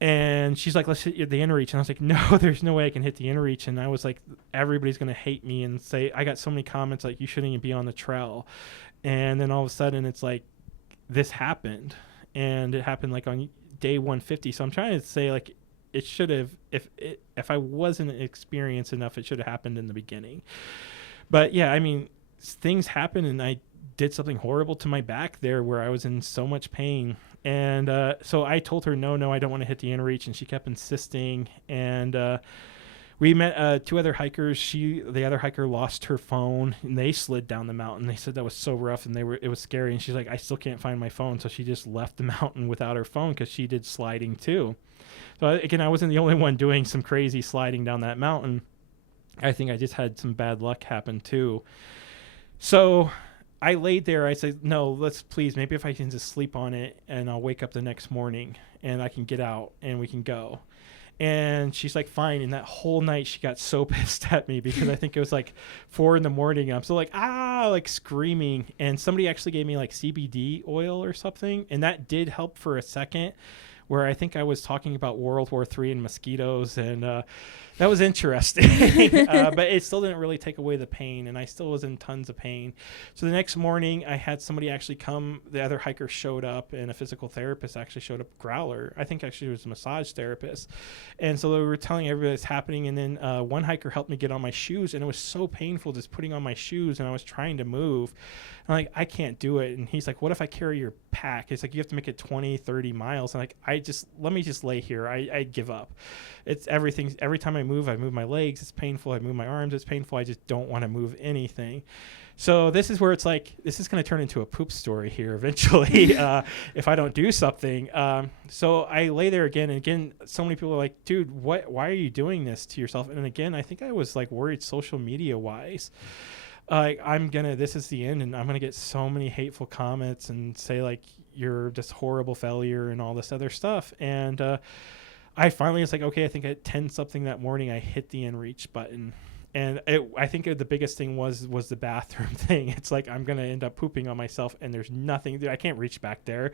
And she's like, let's hit the inReach. And I was like, no, there's no way I can hit the inReach. And I was like, everybody's going to hate me and say, I got so many comments like, you shouldn't even be on the trail. And then all of a sudden it's like, this happened. And it happened like on day 150. So I'm trying to say, like, it should have, if I wasn't experienced enough, it should have happened in the beginning. But yeah, I mean, things happen, and I did something horrible to my back there where I was in so much pain. And so I told her, no, I don't want to hit the inReach, and she kept insisting. And we met 2 other hikers. The other hiker lost her phone, and they slid down the mountain. They said that was so rough, and it was scary. And she's like, I still can't find my phone. So she just left the mountain without her phone because she did sliding too. So again, I wasn't the only one doing some crazy sliding down that mountain. I think I just had some bad luck happen too. So I laid there. I said, no, let's please, maybe if I can just sleep on it and I'll wake up the next morning and I can get out and we can go. And she's like, fine. And that whole night she got so pissed at me because I think it was like 4 a.m. I'm so like, like screaming. And somebody actually gave me like CBD oil or something. And that did help for a second, where I think I was talking about World War III and mosquitoes. And that was interesting. But it still didn't really take away the pain. And I still was in tons of pain. So the next morning I had somebody actually come. The other hiker showed up and a physical therapist actually showed up, Growler. I think actually it was a massage therapist. And so they were telling everybody what's happening. And then one hiker helped me get on my shoes. And it was so painful just putting on my shoes. And I was trying to move. I'm like, I can't do it. And he's like, what if I carry your pack? It's like, you have to make it 20, 30 miles. And like, let me just lay here. I give up. It's everything. Every time I move my legs. It's painful. I move my arms. It's painful. I just don't want to move anything. So this is where it's like, this is going to turn into a poop story here eventually if I don't do something. So I lay there again. And again, so many people are like, dude, why are you doing this to yourself? And again, I think I was like worried social media wise. This is the end, and I'm going to get so many hateful comments and say like, you're just horrible failure and all this other stuff. And I finally was like, okay, I think at 10 something that morning, I hit the inReach button. And I think the biggest thing was the bathroom thing. It's like, I'm going to end up pooping on myself and there's nothing, I can't reach back there.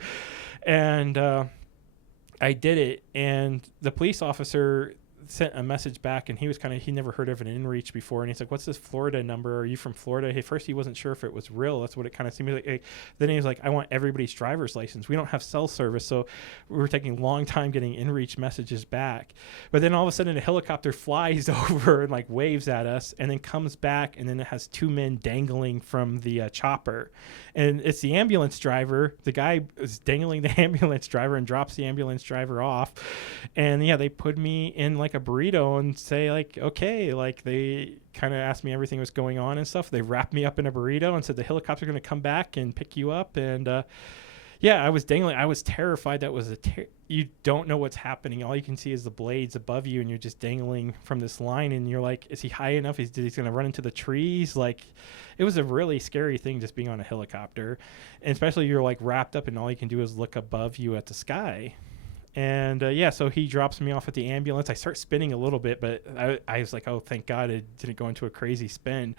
And I did it. And the police officer sent a message back, and he never heard of an inReach before, and he's like, what's this Florida number? Are you from Florida? First he wasn't sure if it was real. That's what it kind of seemed like. Then he was like, I want everybody's driver's license. We don't have cell service. So we were taking a long time getting inReach messages back. But then all of a sudden a helicopter flies over and like waves at us, and then comes back, and then it has 2 men dangling from the chopper, and it's the ambulance driver. The guy is dangling the ambulance driver and drops the ambulance driver off. And yeah, they put me in like a burrito and say like, okay, like they kind of asked me everything was going on and stuff. They wrapped me up in a burrito and said the helicopter's going to come back and pick you up. And yeah, I was dangling. I was terrified. That was you don't know what's happening. All you can see is the blades above you, and you're just dangling from this line, and you're like, is he high enough? He's going to run into the trees. Like, it was a really scary thing just being on a helicopter, and especially you're like wrapped up and all you can do is look above you at the sky. And yeah, so he drops me off at the ambulance. I start spinning a little bit, but I was like, oh, thank God it didn't go into a crazy spin.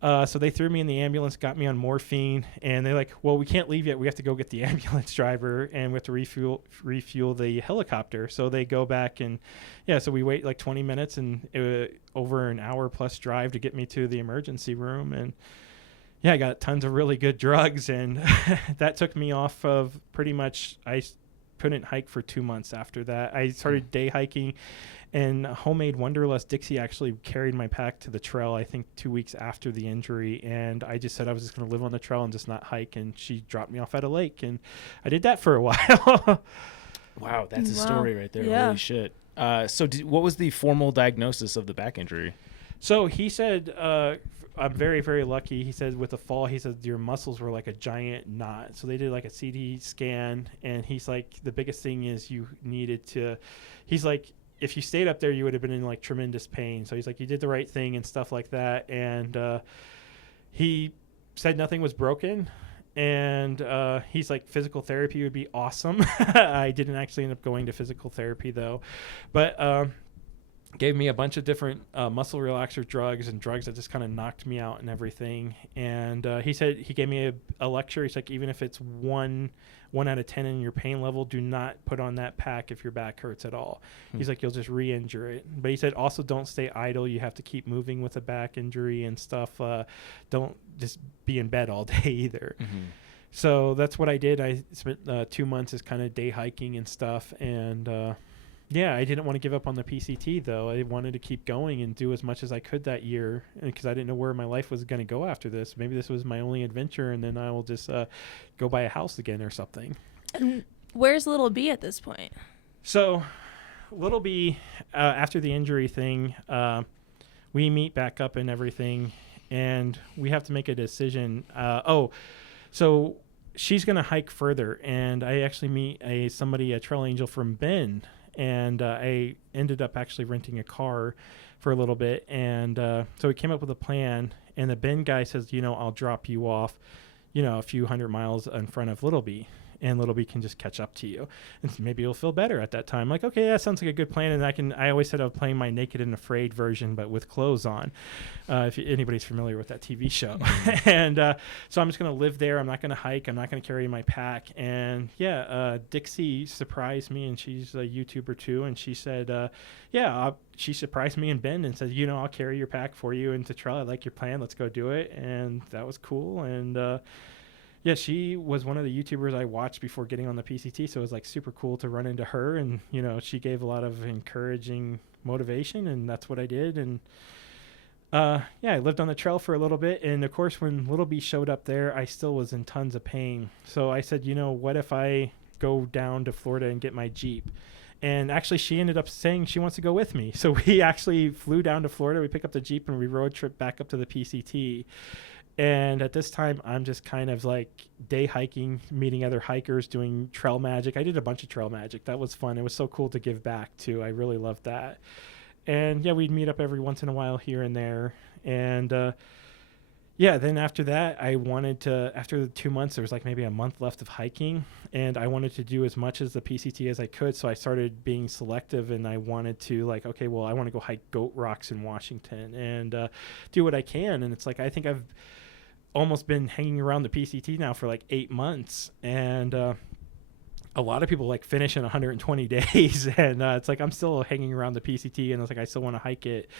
So they threw me in the ambulance, got me on morphine, and they're like, well, we can't leave yet. We have to go get the ambulance driver, and we have to refuel the helicopter. So they go back, and yeah, so we wait like 20 minutes and over an hour plus drive to get me to the emergency room. And yeah, I got tons of really good drugs, and that took me off of pretty much, I couldn't hike for 2 months after that. I started day hiking, and Homemade Wanderlust Dixie actually carried my pack to the trail, I think 2 weeks after the injury. And I just said I was just going to live on the trail and just not hike. And she dropped me off at a lake, and I did that for a while. Wow, that's a story right there. Yeah. Holy shit. So what was the formal diagnosis of the back injury? So he said, I'm very, very lucky. He said with the fall, he said your muscles were like a giant knot. So they did like a CT scan, and he's like, the biggest thing is you needed to, he's like, if you stayed up there, you would have been in like tremendous pain. So he's like, you did the right thing and stuff like that. And he said nothing was broken. And he's like, physical therapy would be awesome. I didn't actually end up going to physical therapy though. But gave me a bunch of different muscle relaxer drugs and drugs that just kind of knocked me out and everything. And he said, he gave me a lecture. He's like, even if it's 1 out of 10 in your pain level, do not put on that pack if your back hurts at all. He's like, you'll just re-injure it. But he said, also don't stay idle. You have to keep moving with a back injury and stuff. Don't just be in bed all day either. Mm-hmm. So that's what I did. I spent 2 months as kind of day hiking and stuff. And yeah, I didn't want to give up on the PCT, though. I wanted to keep going and do as much as I could that year, because I didn't know where my life was going to go after this. Maybe this was my only adventure, and then I will just go buy a house again or something. And where's Little B at this point? So Little B, after the injury thing, we meet back up and everything, and we have to make a decision. So she's going to hike further, and I actually meet a trail angel from Bend. and I ended up actually renting a car for a little bit. And so we came up with a plan, and the Ben guy says, I'll drop you off, a few hundred miles in front of Little Bee, and Little Bee can just catch up to you, and maybe you'll feel better at that time. Like, okay, that sounds like a good plan. And I always said I was playing my Naked and Afraid version, but with clothes on, if anybody's familiar with that TV show. And so I'm just going to live there. I'm not going to hike. I'm not going to carry my pack. And Dixie surprised me, and she's a YouTuber too. And she said, she surprised me and Ben and said, I'll carry your pack for you into trail. I like your plan. Let's go do it. And that was cool. And she was one of the YouTubers I watched before getting on the PCT, so it was like super cool to run into her, and she gave a lot of encouraging motivation, and that's what I did. And I lived on the trail for a little bit, and of course when Little Bee showed up there, I still was in tons of pain. So I said, what if I go down to Florida and get my Jeep? And actually she ended up saying she wants to go with me. So we actually flew down to Florida, we picked up the Jeep, and we road trip back up to the PCT. And at this time, I'm just kind of like day hiking, meeting other hikers, doing trail magic. I did a bunch of trail magic. That was fun. It was so cool to give back too. I really loved that. And we'd meet up every once in a while here and there. And then after that, I wanted to, after the 2 months, there was like maybe a month left of hiking. And I wanted to do as much as the PCT as I could. So I started being selective, and I wanted to I want to go hike Goat Rocks in Washington and do what I can. And it's like, I think I've almost been hanging around the PCT now for like 8 months, and a lot of people finish in 120 days, and it's like I'm still hanging around the PCT, and it's like I still want to hike it.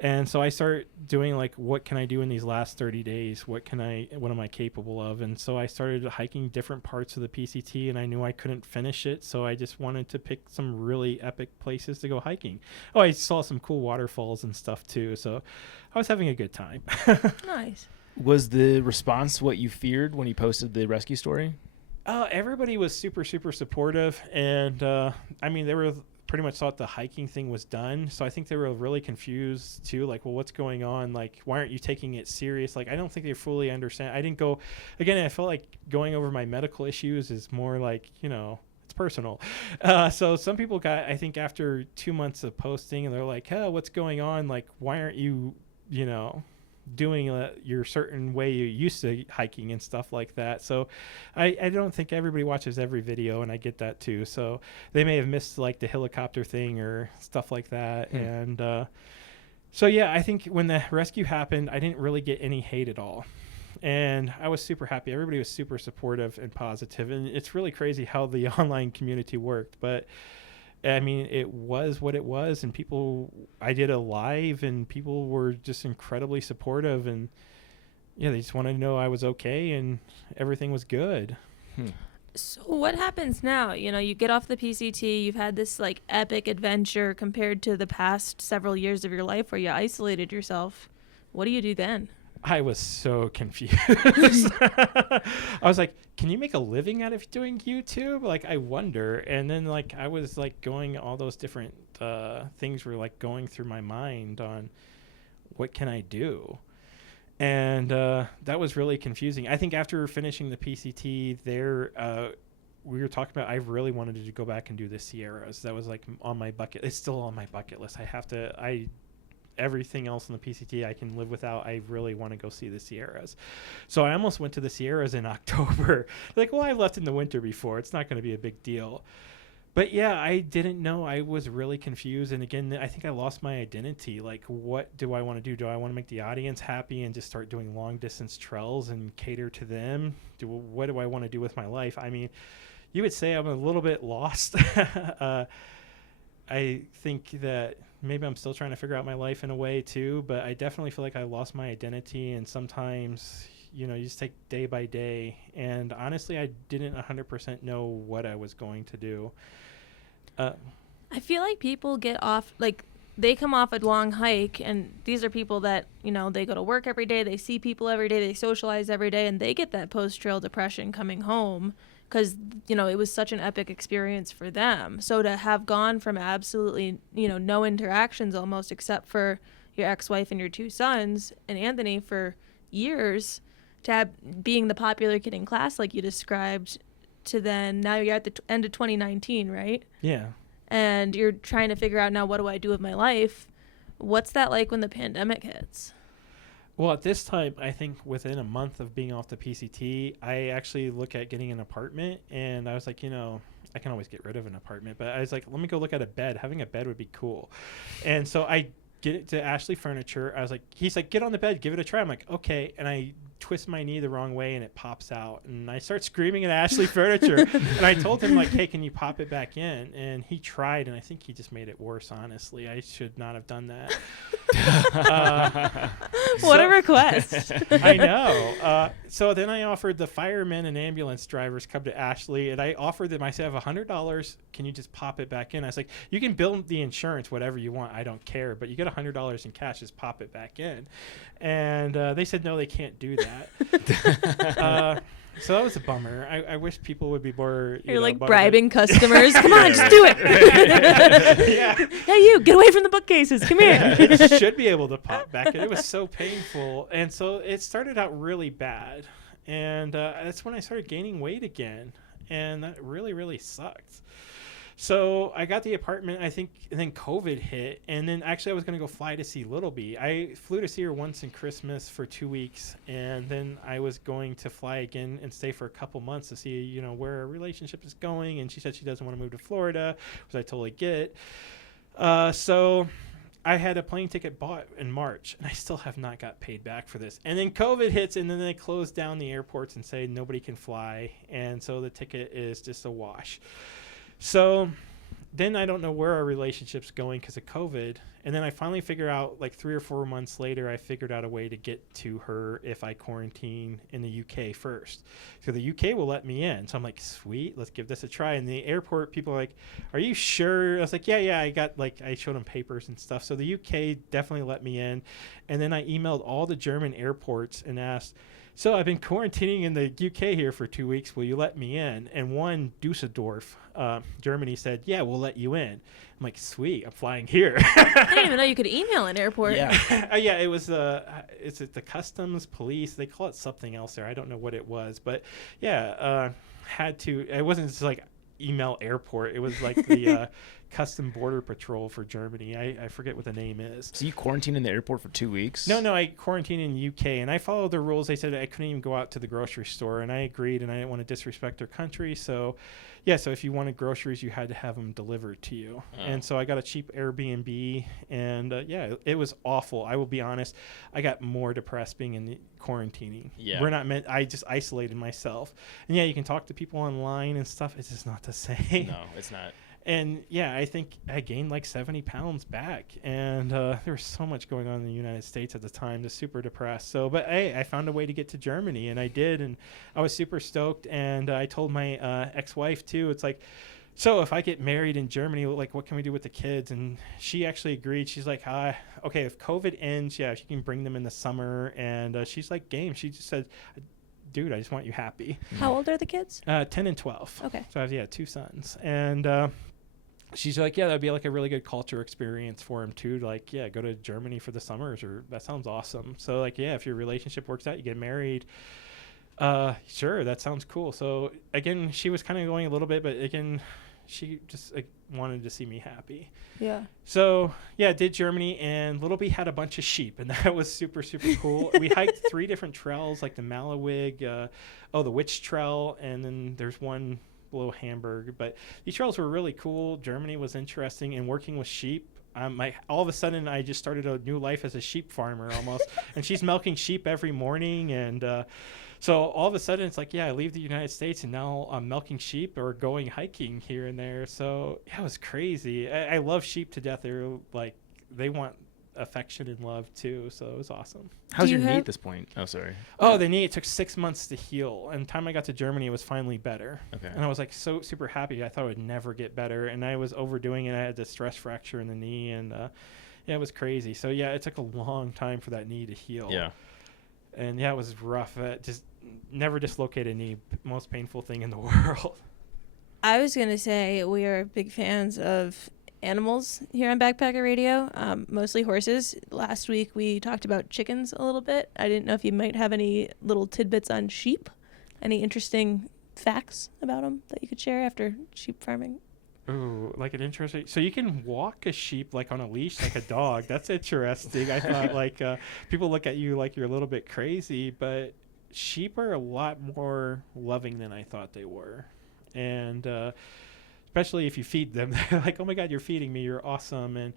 And so I start doing what can I do in these last 30 days? What am I capable of? And so I started hiking different parts of the PCT, and I knew I couldn't finish it, so I just wanted to pick some really epic places to go hiking. Oh, I saw some cool waterfalls and stuff too, so I was having a good time. Nice. Was the response what you feared when you posted the rescue story? Everybody was super, super supportive. And they were pretty much thought the hiking thing was done. So I think they were really confused too. What's going on? Why aren't you taking it serious? I don't think they fully understand. I didn't go, again, I felt like going over my medical issues is more it's personal. So some people got, I think after 2 months of posting, and they're like, oh, what's going on? Why aren't you, doing your certain way you used to hiking and stuff like that. So I don't think everybody watches every video, and I get that too. So they may have missed the helicopter thing or stuff like that. And I think when the rescue happened, I didn't really get any hate at all. And I was super happy. Everybody was super supportive and positive. And it's really crazy how the online community worked. But it was what it was, and I did a live, and people were just incredibly supportive, and they just wanted to know I was okay and everything was good. So what happens now? You get off the PCT, you've had this epic adventure compared to the past several years of your life where you isolated yourself. What do you do then? I was so confused. I was like, can you make a living out of doing YouTube? I wonder. And then I was going, all those different things were going through my mind on what can I do? And that was really confusing. I think after finishing the PCT there, we were talking about, I really wanted to go back and do the Sierras. That was on my bucket. It's still on my bucket list. Everything else in the PCT I can live without. I really want to go see the Sierras. So I almost went to the Sierras in October. I've left in the winter before. It's not going to be a big deal. But I didn't know. I was really confused. And again, I think I lost my identity. What do I want to do? Do I want to make the audience happy and just start doing long distance trails and cater to them? What do I want to do with my life? You would say I'm a little bit lost. I think that maybe I'm still trying to figure out my life in a way too, but I definitely feel like I lost my identity, and sometimes, you just take day by day. And honestly, I didn't 100% know what I was going to do. I feel like people get off, they come off a long hike, and these are people that, they go to work every day, they see people every day, they socialize every day, and they get that post-trail depression coming home because, it was such an epic experience for them. So to have gone from absolutely, no interactions almost except for your ex-wife and your 2 sons and Anthony for years, to being the popular kid in class like you described, to then now you're at the end of 2019, right? Yeah. and you're trying to figure out now, what do I do with my life? What's that like when the pandemic hits? Well, at this time, I think within a month of being off the PCT, I actually look at getting an apartment, and I was like, I can always get rid of an apartment, but I was like, let me go look at a bed. Having a bed would be cool. And so I get it to Ashley Furniture. I was like, he's like, get on the bed, give it a try. I'm like, okay. And I twist my knee the wrong way and it pops out, and I start screaming at Ashley Furniture. And I told him, like, hey, can you pop it back in? And he tried, and I think he just made it worse. Honestly, I should not have done that. What a request. I know. So then I offered the firemen and ambulance drivers come to Ashley, and I offered them, I said, I have $100. Can you just pop it back in? I was like, you can bill the insurance whatever you want, I don't care, but you get $100 in cash, just pop it back in. And they said no, they can't do that. So that was a bummer. I wish people would be more. You're like bribing customers. Come on, just do it. Yeah. Hey, you, get away from the bookcases. Come here. It should be able to pop back. It was so painful. And so it started out really bad. And that's when I started gaining weight again. And that really, really sucked. So I got the apartment, I think, and then COVID hit. And then actually I was going to go fly to see Little Bee. I flew to see her once in Christmas for 2 weeks. And then I was going to fly again and stay for a couple months to see, where our relationship is going. And she said she doesn't want to move to Florida, which I totally get. So I had a plane ticket bought in March, and I still have not got paid back for this. And then COVID hits, and then they close down the airports and say nobody can fly. And so the ticket is just a wash. So then I don't know where our relationship's going because of COVID. And then I finally figure out, like 3 or 4 months later, I figured out a way to get to her if I quarantine in the UK first. So the UK will let me in. So I'm like, sweet, let's give this a try. And the airport, people are like, are you sure? I was like, yeah, I showed them papers and stuff. So the UK definitely let me in. And then I emailed all the German airports and asked, so I've been quarantining in the UK here for 2 weeks. Will you let me in? And one, Dusseldorf, Germany, said, yeah, we'll let you in. I'm like, sweet, I'm flying here. I didn't even know you could email an airport. Yeah, yeah, it was it's the customs police. They call it something else there. I don't know what it was, but yeah, had to. It wasn't just like email airport. It was like the custom border patrol for Germany. I forget what the name is. So you quarantined in the airport for 2 weeks? No, I quarantined in the UK, and I followed the rules. They said I couldn't even go out to the grocery store, and I agreed, and I didn't want to disrespect their country. So yeah, so if you wanted groceries, you had to have them delivered to you. Oh. And so I got a cheap Airbnb, and yeah, it was awful. I will be honest. I got more depressed being in the quarantining. Yeah. I just isolated myself. And yeah, you can talk to people online and stuff. It's just not the same. No, it's not. And yeah, I think I gained like 70 pounds back, and there was so much going on in the United States at the time, just super depressed. So, but hey, I found a way to get to Germany, and I did, and I was super stoked. And I told my ex-wife too. It's like, so if I get married in Germany, like, what can we do with the kids? And she actually agreed. She's like, okay, if COVID ends, yeah, she can bring them in the summer. And she's like, game. She just said, dude, I just want you happy. How old are the kids? 10 and 12. Okay. So I have, 2 sons. And she's like, yeah, that'd be like a really good culture experience for him too. Like, yeah, go to Germany for the summers, or that sounds awesome. So like, yeah, if your relationship works out, you get married. Sure, that sounds cool. So again, she was kind of going a little bit, but again, she just wanted to see me happy. Yeah. So yeah, did Germany, and Little Bee had a bunch of sheep, and that was super, super cool. We hiked 3 different trails, like the Malawig, the Witch Trail, and then there's one below Hamburg. But these trails were really cool. Germany was interesting, and working with sheep. All of a sudden, I just started a new life as a sheep farmer almost. And she's milking sheep every morning, and so all of a sudden, it's like, yeah, I leave the United States, and now I'm milking sheep or going hiking here and there. So yeah, it was crazy. I love sheep to death. They're like, they want affection and love too, so it was awesome. How's your knee at this point? Oh, sorry. Oh, the knee, it took 6 months to heal, and the time I got to Germany, it was finally better. Okay. And I was like so super happy. I thought it would never get better, and I was overdoing it. I had the stress fracture in the knee, and yeah, it was crazy. So yeah, it took a long time for that knee to heal. Yeah. And yeah, it was rough. Just never dislocated a knee. Most painful thing in the world. I was gonna say we are big fans of animals here on Backpacker Radio, mostly horses. Last week we talked about chickens a little bit. I didn't know if you might have any little tidbits on sheep, any interesting facts about them that you could share after sheep farming. Ooh, like an interesting. So you can walk a sheep like on a leash, like a dog. That's interesting. I thought like people look at you like you're a little bit crazy, but sheep are a lot more loving than I thought they were, and especially if you feed them, they're like, "Oh my God, you're feeding me. You're awesome." And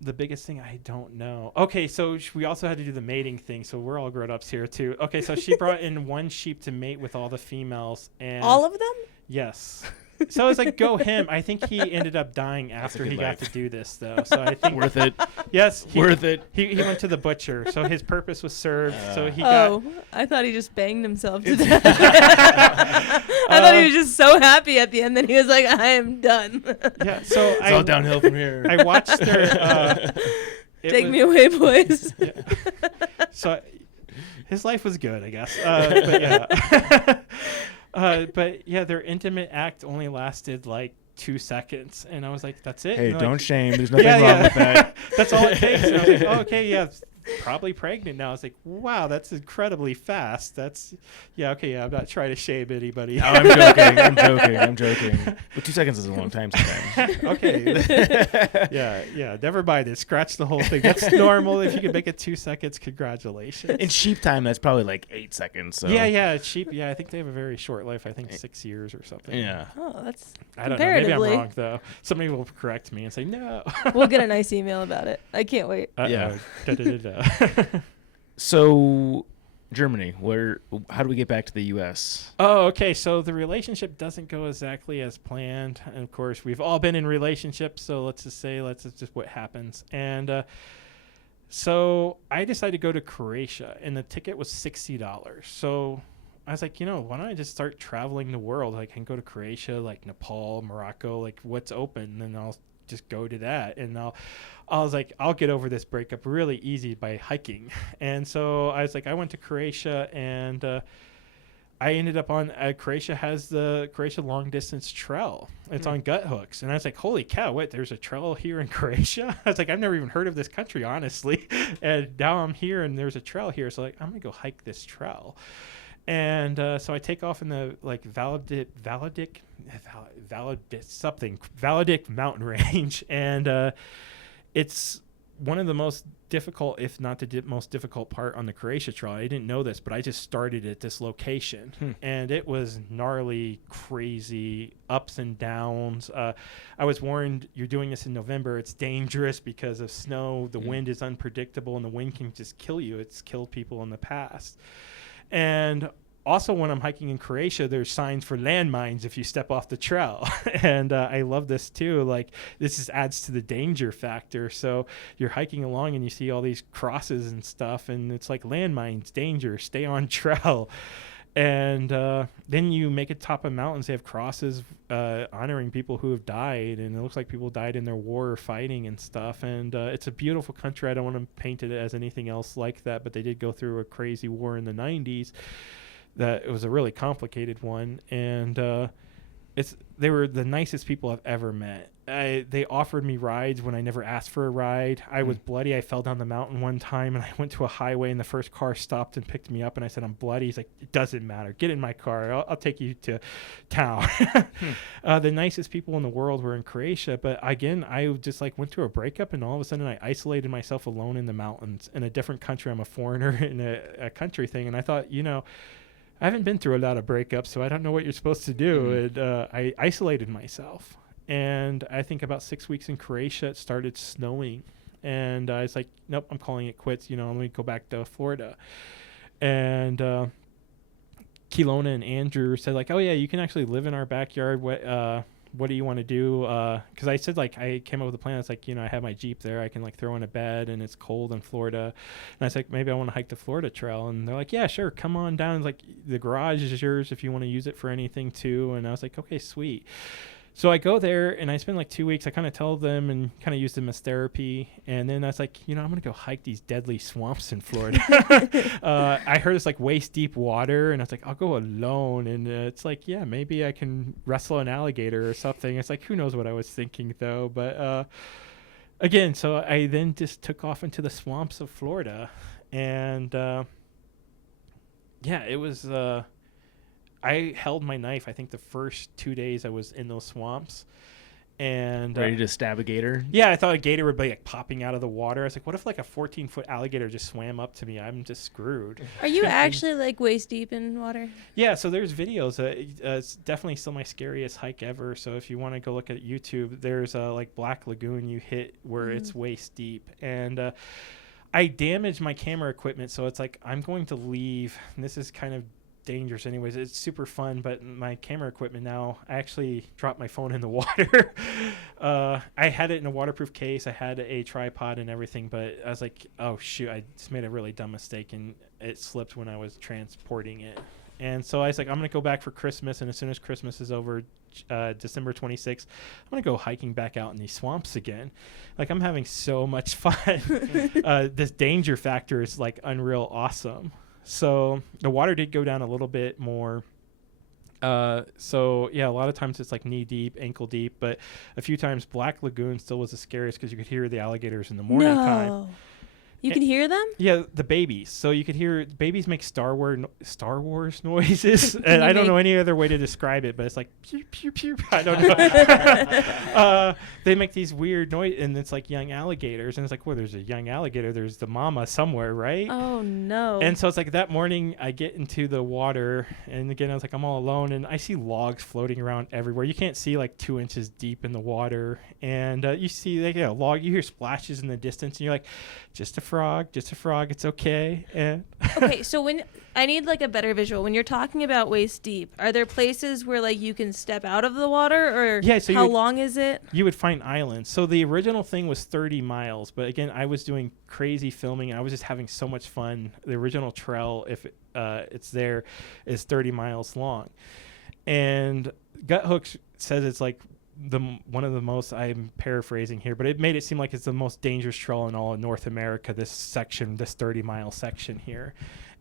the biggest thing I don't know. Okay, so we also had to do the mating thing. So we're all grown-ups here too. Okay, so she brought in one sheep to mate with all the females, and All of them? yes. So I was like, go him. I think he ended up dying after he got to do this, though. So I think Worth it. yes, Worth it. He went to the butcher, so his purpose was served. So he I thought he just banged himself to death. I thought he was just so happy at the end that he was like, I am done. yeah. So It's all downhill from here. I watched her. Take me away, boys. Yeah. So his life was good, I guess. But yeah. But yeah, their intimate act only lasted like 2 seconds, and I was like, "That's it." Hey, and don't like, shame. There's nothing wrong with that. That's all it takes. And I was like, "Oh, okay, yeah, probably pregnant now." I was like, "Wow, that's incredibly fast." That's okay. Yeah, I'm not trying to shame anybody. No, I'm joking. I'm joking. But 2 seconds is a long time sometimes. Okay. yeah. Never mind it. Scratch the whole thing. That's normal. If you can make it 2 seconds, congratulations. In sheep time, that's probably like 8 seconds. So. Yeah. Sheep. Yeah, I think they have a very short life. I think 6 years or something. Yeah. Oh, that's I don't know. Maybe I'm comparatively. wrong though. Somebody will correct me and say no. We'll get a nice email about it. I can't wait. Yeah. Da-da-da-da. So, Germany, how do we get back to the U.S.? Oh, okay. So the relationship doesn't go exactly as planned. And of course, we've all been in relationships. So let's just what happens. And so I decided to go to Croatia, and the ticket was $60. So I was like, why don't I just start traveling the world? I can go to Croatia, like Nepal, Morocco, like what's open, and I'll just go to that. And I was like, I'll get over this breakup really easy by hiking. And so I was like, I went to Croatia, and I ended up on Croatia has the Croatia long distance trail. It's on gut hooks. And I was like, holy cow, there's a trail here in Croatia? I was like, I've never even heard of this country, honestly. And now I'm here and there's a trail here. So like, I'm going to go hike this trail. And so I take off in the Valadic mountain range, and it's one of the most difficult, if not the most difficult part on the Croatia trail. I didn't know this, but I just started at this location, and it was gnarly, crazy, ups and downs. I was warned, you're doing this in November, it's dangerous because of snow, the wind is unpredictable, and the wind can just kill you. It's killed people in the past. And also, when I'm hiking in Croatia, there's signs for landmines if you step off the trail. And I love this too. Like, this just adds to the danger factor. So you're hiking along and you see all these crosses and stuff, and it's like landmines, danger, stay on trail. And then you make it top of mountains. They have crosses honoring people who have died, and it looks like people died in their war or fighting and stuff. And it's a beautiful country. I don't want to paint it as anything else like that, but they did go through a crazy war in the 90s. That it was a really complicated one, and they were the nicest people I've ever met. They offered me rides when I never asked for a ride. I was bloody. I fell down the mountain one time, and I went to a highway, and the first car stopped and picked me up, and I said, I'm bloody. He's like, it doesn't matter. Get in my car. I'll take you to town. The nicest people in the world were in Croatia, but again, I just like went through a breakup, and all of a sudden I isolated myself alone in the mountains in a different country. I'm a foreigner in a country thing, and I thought, I haven't been through a lot of breakups, so I don't know what you're supposed to do. And I isolated myself. And I think about 6 weeks in Croatia, it started snowing. And I was like, nope, I'm calling it quits. Let me go back to Florida. And Kelowna and Andrew said, like, oh, yeah, you can actually live in our backyard. What do you want to do? Because I said, like, I came up with a plan. It's like, I have my Jeep there. I can, like, throw in a bed, and it's cold in Florida. And I was like, maybe I want to hike the Florida trail. And they're like, yeah, sure, come on down. It's like, the garage is yours if you want to use it for anything, too. And I was like, okay, sweet. So I go there, and I spend like 2 weeks. I kind of tell them and kind of use them as therapy. And then I was like, I'm going to go hike these deadly swamps in Florida. I heard it's like waist deep water, and I was like, I'll go alone. And it's like, yeah, maybe I can wrestle an alligator or something. It's like, who knows what I was thinking, though. But again, so I then just took off into the swamps of Florida. And yeah, it was... I held my knife, I think the first 2 days I was in those swamps. And Ready to stab a gator? yeah, I thought a gator would be like popping out of the water. I was like, what if like a 14-foot alligator just swam up to me? I'm just screwed. Are you actually like waist deep in water? Yeah, so there's videos. It's definitely still my scariest hike ever. So if you want to go look at YouTube, there's a like Black Lagoon you hit where it's waist deep. And I damaged my camera equipment. So it's like, I'm going to leave. And this is kind of dangerous anyways. It's super fun, but my camera equipment now, I actually dropped my phone in the water. I had it in a waterproof case. I had a tripod and everything, but I was like, oh shoot, I just made a really dumb mistake, and it slipped when I was transporting it. And so I was like, I'm going to go back for Christmas, and as soon as Christmas is over, December 26th, I'm going to go hiking back out in these swamps again. Like, I'm having so much fun. This danger factor is like unreal awesome. So the water did go down a little bit more. So yeah, a lot of times it's like knee deep, ankle deep, but a few times Black Lagoon still was the scariest because you could hear the alligators in the morning time. You can hear them? Yeah, the babies. So you could hear babies make Star Wars noises, and I don't know any other way to describe it, but it's like pew pew pew. I don't know. They make these weird noise, and it's like young alligators, and it's like, well, there's a young alligator. There's the mama somewhere, right? Oh no! And so it's like that morning, I get into the water, and again, I was like, I'm all alone, and I see logs floating around everywhere. You can't see like 2 inches deep in the water, and you see like a log. You hear splashes in the distance, and you're like, just a frog, it's okay. And okay, so when I need like a better visual, when you're talking about waist deep, are there places where like you can step out of the water, or yeah, so how long is it? You would find islands. So the original thing was 30 miles, but again, I was doing crazy filming, and I was just having so much fun. The original trail, if it's there, is 30 miles long, and Gut Hook says it's like one of the most, I'm paraphrasing here, but it made it seem like it's the most dangerous trail in all of North America, this 30-mile section here.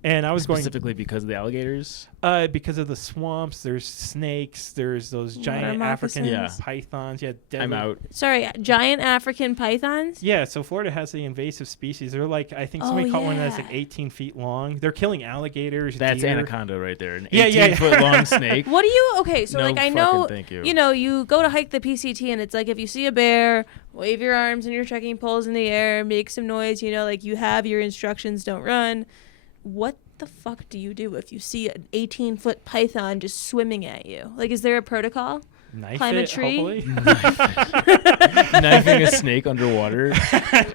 And I was specifically because of the alligators? Because of the swamps, there's snakes, there's those giant African pythons. Yeah, I'm out. Sorry, giant African pythons? Yeah, so Florida has the invasive species. They're like, I think somebody caught one that's like 18 feet long. They're killing alligators. That's deer. anaconda right there. An 18-foot long snake. What do you, okay, so No like I know, thank you. you know, you go to hike the PCT, and it's like if you see a bear, wave your arms and your trekking poles in the air, make some noise, you know, like you have your instructions, don't run. What the fuck do you do if you see an 18-foot python just swimming at you? Like, is there a protocol? Knife Climb it, a tree? hopefully. Knifing a snake underwater.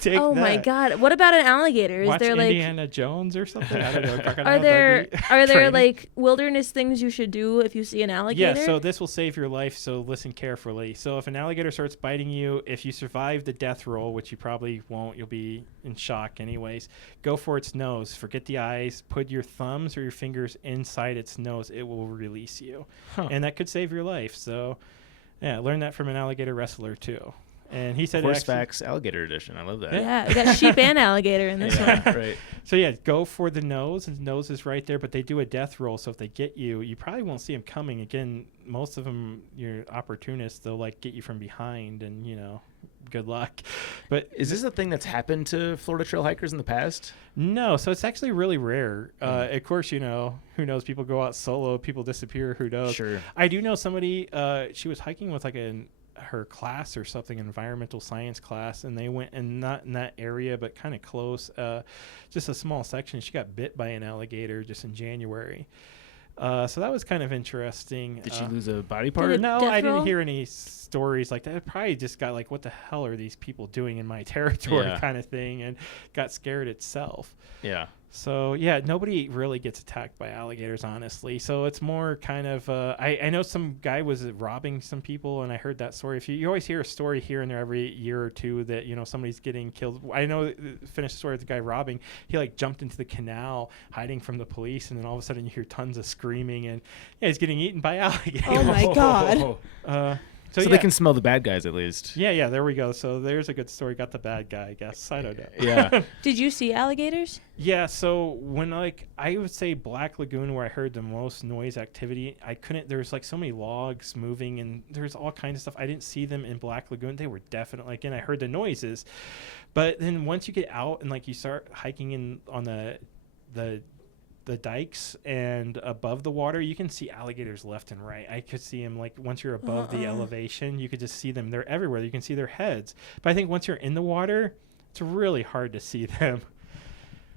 Oh my god! What about an alligator? Is Watch there like Indiana Jones or something? I don't know. are there like wilderness things you should do if you see an alligator? Yeah, so this will save your life, so listen carefully. So if an alligator starts biting you, if you survive the death roll, which you probably won't, you'll be in shock anyways, go for its nose. Forget the eyes. Put your thumbs or your fingers inside its nose. It will release you. And that could save your life. So yeah, learn that from an alligator wrestler too. And he said Horseback's alligator edition. I love that. Yeah, we got sheep and alligator in this one. Right. So yeah, go for the nose, and the nose is right there, but they do a death roll, so if they get you, you probably won't see them coming. Again, most of them, you're opportunists, they'll like get you from behind, and you know, good luck. But is this a thing that's happened to Florida trail hikers in the past? No, so it's actually really rare. Of course, you know, who knows, people go out solo, people disappear, who knows. Sure. I do know somebody, she was hiking with like her class or something, environmental science class, and they went, and not in that area but kind of close, just a small section. She got bit by an alligator just in January, so that was kind of interesting. Did she lose a body part? No, I didn't hear any stories like that. I probably just got like, what the hell are these people doing in my territory, kind of thing, and got scared itself. Yeah. So yeah, nobody really gets attacked by alligators, honestly. So it's more kind of I know some guy was robbing some people, and I heard that story. If you always hear a story here and there every year or two that, you know, somebody's getting killed. I know, finish the story of the guy robbing. He like jumped into the canal hiding from the police, and then all of a sudden you hear tons of screaming, and yeah, he's getting eaten by alligators. Oh my god. So yeah. they can smell the bad guys at least. Yeah, there we go. So there's a good story. Got the bad guy, I guess. I don't know. Yeah. Did you see alligators? Yeah, so when I would say Black Lagoon, where I heard the most noise activity, there's like so many logs moving, and there's all kinds of stuff. I didn't see them in Black Lagoon. They were definitely, again, I heard the noises. But then once you get out and like you start hiking in on the the dikes and above the water, you can see alligators left and right. I could see them, like, once you're above the elevation, you could just see them. They're everywhere. You can see their heads. But I think once you're in the water, it's really hard to see them.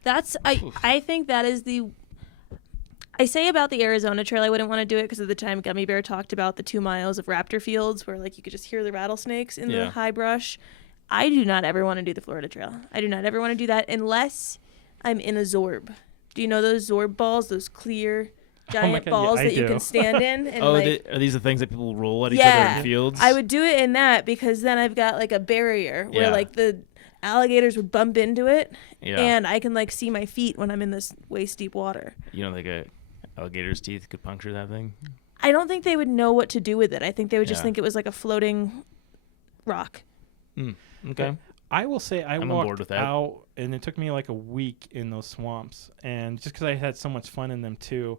I think that is I say about the Arizona trail, I wouldn't want to do it because of the time Gummy Bear talked about the 2 miles of raptor fields where, like, you could just hear the rattlesnakes in the high brush. I do not ever want to do the Florida trail. I do not ever want to do that unless I'm in a Zorb. Do you know those Zorb balls, those clear giant balls that you can stand in? And are these the things that people roll at each other in fields? I would do it in that because then I've got like a barrier where like the alligators would bump into it and I can like see my feet when I'm in this waist deep water. You know, like a alligator's teeth could puncture that thing? I don't think they would know what to do with it. I think they would just think it was like a floating rock. Okay. I will say I'm walked out, and it took me like a week in those swamps, and just because I had so much fun in them too.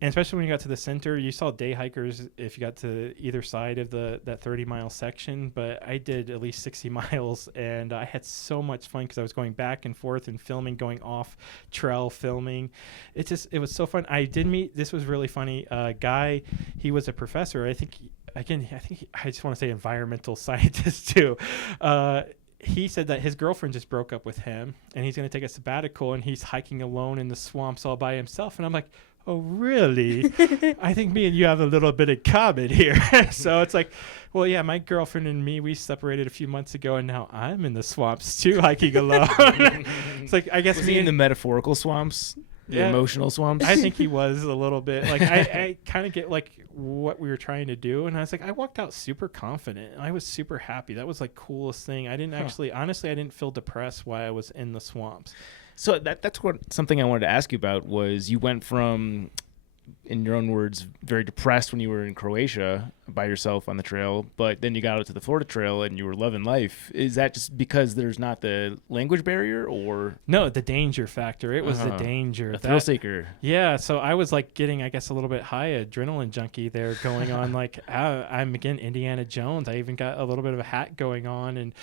And especially when you got to the center, you saw day hikers if you got to either side of that 30-mile section. But I did at least 60 miles, and I had so much fun because I was going back and forth and filming, going off trail filming. It was so fun. I did meet. This was really funny. Guy, he was a professor. I just want to say environmental scientist too. He said that his girlfriend just broke up with him, and he's going to take a sabbatical, and he's hiking alone in the swamps all by himself. And I'm like, oh, really? I think me and you have a little bit in common here. So it's like, well, yeah, my girlfriend and me, we separated a few months ago, and now I'm in the swamps too, hiking alone. It's like, I guess was he in the metaphorical swamps? The emotional swamps? I think he was a little bit. Like, I kind of get, like, what we were trying to do. And I was like, I walked out super confident. I was super happy. That was, like, coolest thing. I didn't honestly, I didn't feel depressed while I was in the swamps. So that's something I wanted to ask you about was you went from, in your own words, very depressed when you were in Croatia by yourself on the trail, but then you got out to the Florida trail and you were loving life. Is that just because there's not the language barrier, or? No, the danger factor. It was the danger. A thrill seeker. Yeah, so I was like getting, I guess, a little bit high adrenaline junkie there going on. Like, I'm again Indiana Jones. I even got a little bit of a hat going on, and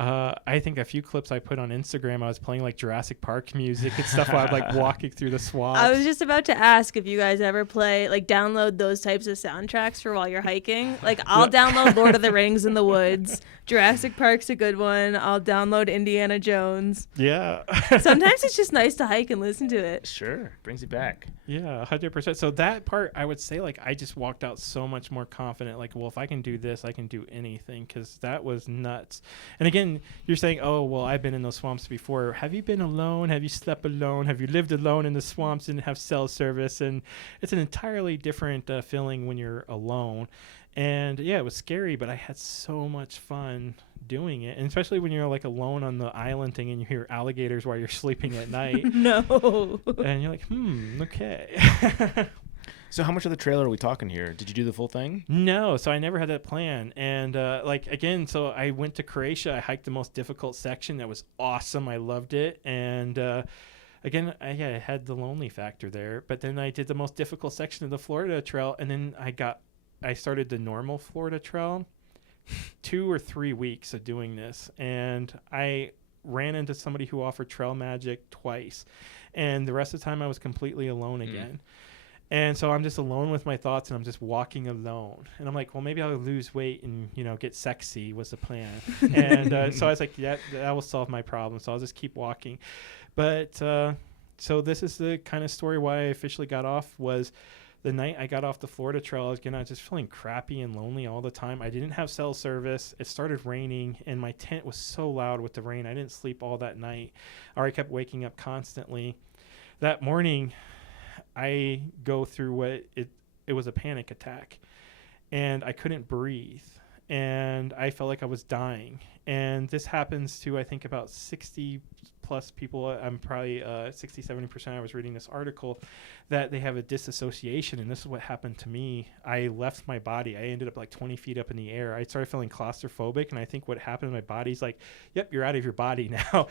I think a few clips I put on Instagram, I was playing like Jurassic Park music and stuff while I'm like walking through the swamps. I was just about to ask if you guys ever download those types of soundtracks for while you're hiking. Like, I'll download Lord of the Rings in the Woods. Jurassic Park's a good one. I'll download Indiana Jones. Yeah. Sometimes it's just nice to hike and listen to it. Sure. Brings you back. Yeah, 100%. So that part, I would say, like, I just walked out so much more confident. Like, well, if I can do this, I can do anything, because that was nuts. And again, you're saying, oh, well, I've been in those swamps before. Have you been alone? Have you slept alone? Have you lived alone in the swamps and have cell service? And it's an entirely different feeling when you're alone. And yeah, it was scary, but I had so much fun doing it. And especially when you're like alone on the island thing and you hear alligators while you're sleeping at night. No. And you're like, okay. So how much of the trailer are we talking here? Did you do the full thing? No, so I never had that plan. And so I went to Croatia. I hiked the most difficult section. That was awesome. I loved it. And again, I had the lonely factor there. But then I did the most difficult section of the Florida trail, and then I started the normal Florida trail. 2 or 3 weeks of doing this, and I ran into somebody who offered Trail Magic twice, and the rest of the time I was completely alone again. And so I'm just alone with my thoughts, and I'm just walking alone, and I'm like, well, maybe I'll lose weight and get sexy was the plan. And so I was like, yeah, that will solve my problem, so I'll just keep walking. But so this is the kind of story why I officially got off. Was the night I got off the Florida trail, I was just feeling crappy and lonely all the time. I didn't have cell service. It started raining, and my tent was so loud with the rain. I didn't sleep all that night, or I kept waking up constantly. That morning, I go through it was a panic attack, and I couldn't breathe, and I felt like I was dying. And this happens to, I think, about 60 plus people. I'm probably 60, 70%. I was reading this article that they have a disassociation, and this is what happened to me. I left my body. I ended up like 20 feet up in the air. I started feeling claustrophobic, and I think what happened to my body's like, yep, you're out of your body now.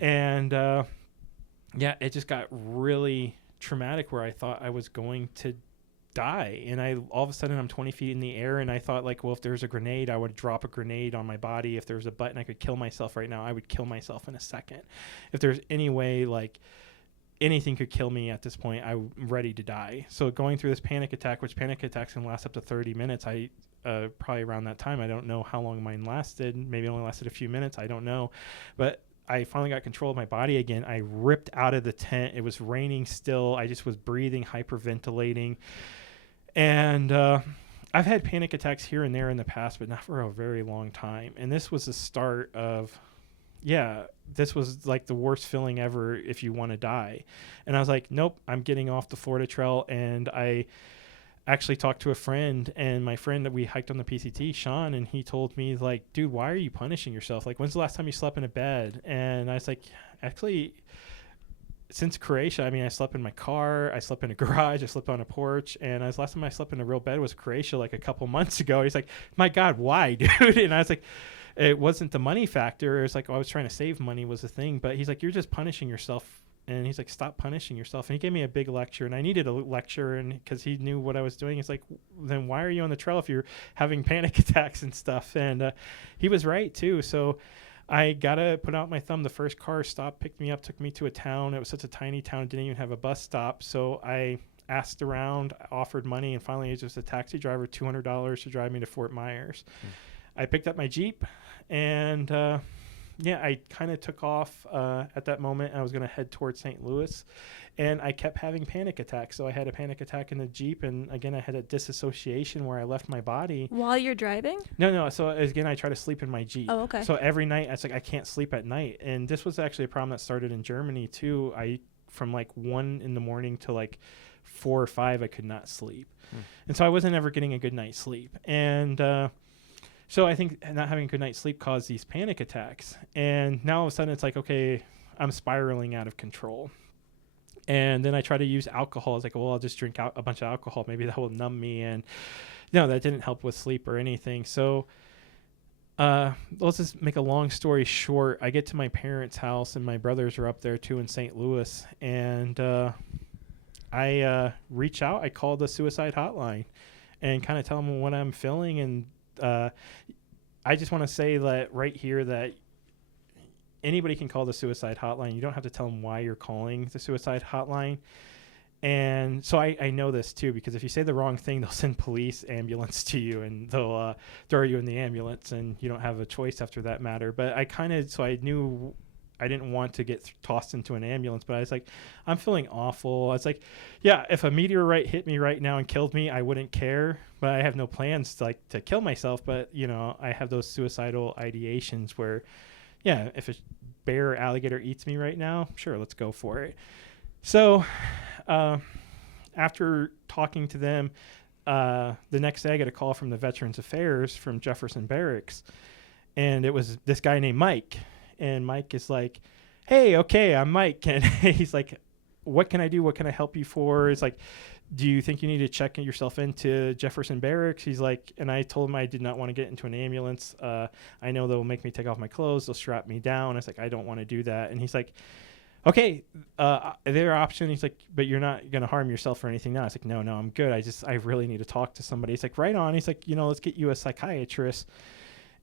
And it just got really traumatic where I thought I was going to die, and all of a sudden I'm 20 feet in the air, and I thought, like, well, if there's a grenade, I would drop a grenade on my body. If there was a button I could kill myself right now, I would kill myself in a second. If there's any way, like, anything could kill me at this point. I'm ready to die. So going through this panic attack, which panic attacks can last up to 30 minutes. Probably around that time, I don't know how long mine lasted. Maybe it only lasted a few minutes. I don't know. But I finally got control of my body again. I ripped out of the tent. It was raining still. I just was breathing, hyperventilating. And I've had panic attacks here and there in the past, but not for a very long time. And this was the start of, this was like the worst feeling ever if you want to die. And I was like, nope, I'm getting off the Florida Trail. And I actually talked to a friend, and my friend that we hiked on the PCT, Sean, and he told me, like, dude, why are you punishing yourself? Like, when's the last time you slept in a bed? And I was like, actually, since Croatia, I mean, I slept in my car, I slept in a garage, I slept on a porch, and last time I slept in a real bed was Croatia like a couple months ago. He's like, my God, why, dude? And I was like, it wasn't the money factor. It was like, I was trying to save money was the thing. But he's like, you're just punishing yourself. And he's like, stop punishing yourself. And he gave me a big lecture, and I needed a lecture, and because he knew what I was doing. He's like, then why are you on the trail if you're having panic attacks and stuff? And he was right too. So I got to put out my thumb. The first car stopped, picked me up, took me to a town. It was such a tiny town, didn't even have a bus stop. So I asked around, offered money, and finally it was just a taxi driver, $200 to drive me to Fort Myers. I picked up my Jeep, and I kind of took off at that moment. I was going to head towards St. Louis, and I kept having panic attacks. So I had a panic attack in the Jeep, and again, I had a disassociation where I left my body. While you're driving? No. So again, I try to sleep in my Jeep. Oh, okay. So every night, it's like I can't sleep at night. And this was actually a problem that started in Germany too. From like 1 a.m. to like 4 or 5, I could not sleep. And so I wasn't ever getting a good night's sleep. And so I think not having a good night's sleep caused these panic attacks. And now all of a sudden it's like, okay, I'm spiraling out of control. And then I try to use alcohol. I was like, well, I'll just drink a bunch of alcohol. Maybe that will numb me. And no, that didn't help with sleep or anything. So let's just make a long story short. I get to my parents' house, and my brothers are up there too in St. Louis. And I reach out. I call the suicide hotline and kind of tell them what I'm feeling. And I just want to say that right here that anybody can call the suicide hotline. You don't have to tell them why you're calling the suicide hotline. And so I know this too, because if you say the wrong thing, they'll send police ambulance to you, and they'll throw you in the ambulance, and you don't have a choice after that matter. But I knew I didn't want to get tossed into an ambulance, but I was like, I'm feeling awful. I was like, yeah, if a meteorite hit me right now and killed me, I wouldn't care, but I have no plans to kill myself. But, I have those suicidal ideations where, yeah, if a bear or alligator eats me right now, sure, let's go for it. So after talking to them, the next day I get a call from the Veterans Affairs from Jefferson Barracks, and it was this guy named Mike. And Mike is like, hey, okay, I'm Mike. And he's like, what can I do? What can I help you for? It's like, do you think you need to check yourself into Jefferson Barracks? He's like, and I told him I did not want to get into an ambulance. I know they'll make me take off my clothes. They'll strap me down. I was like, I don't want to do that. And he's like, okay, their option. He's like, but you're not going to harm yourself or anything now. I was like, no, I'm good. I really need to talk to somebody. He's like, right on. He's like, let's get you a psychiatrist.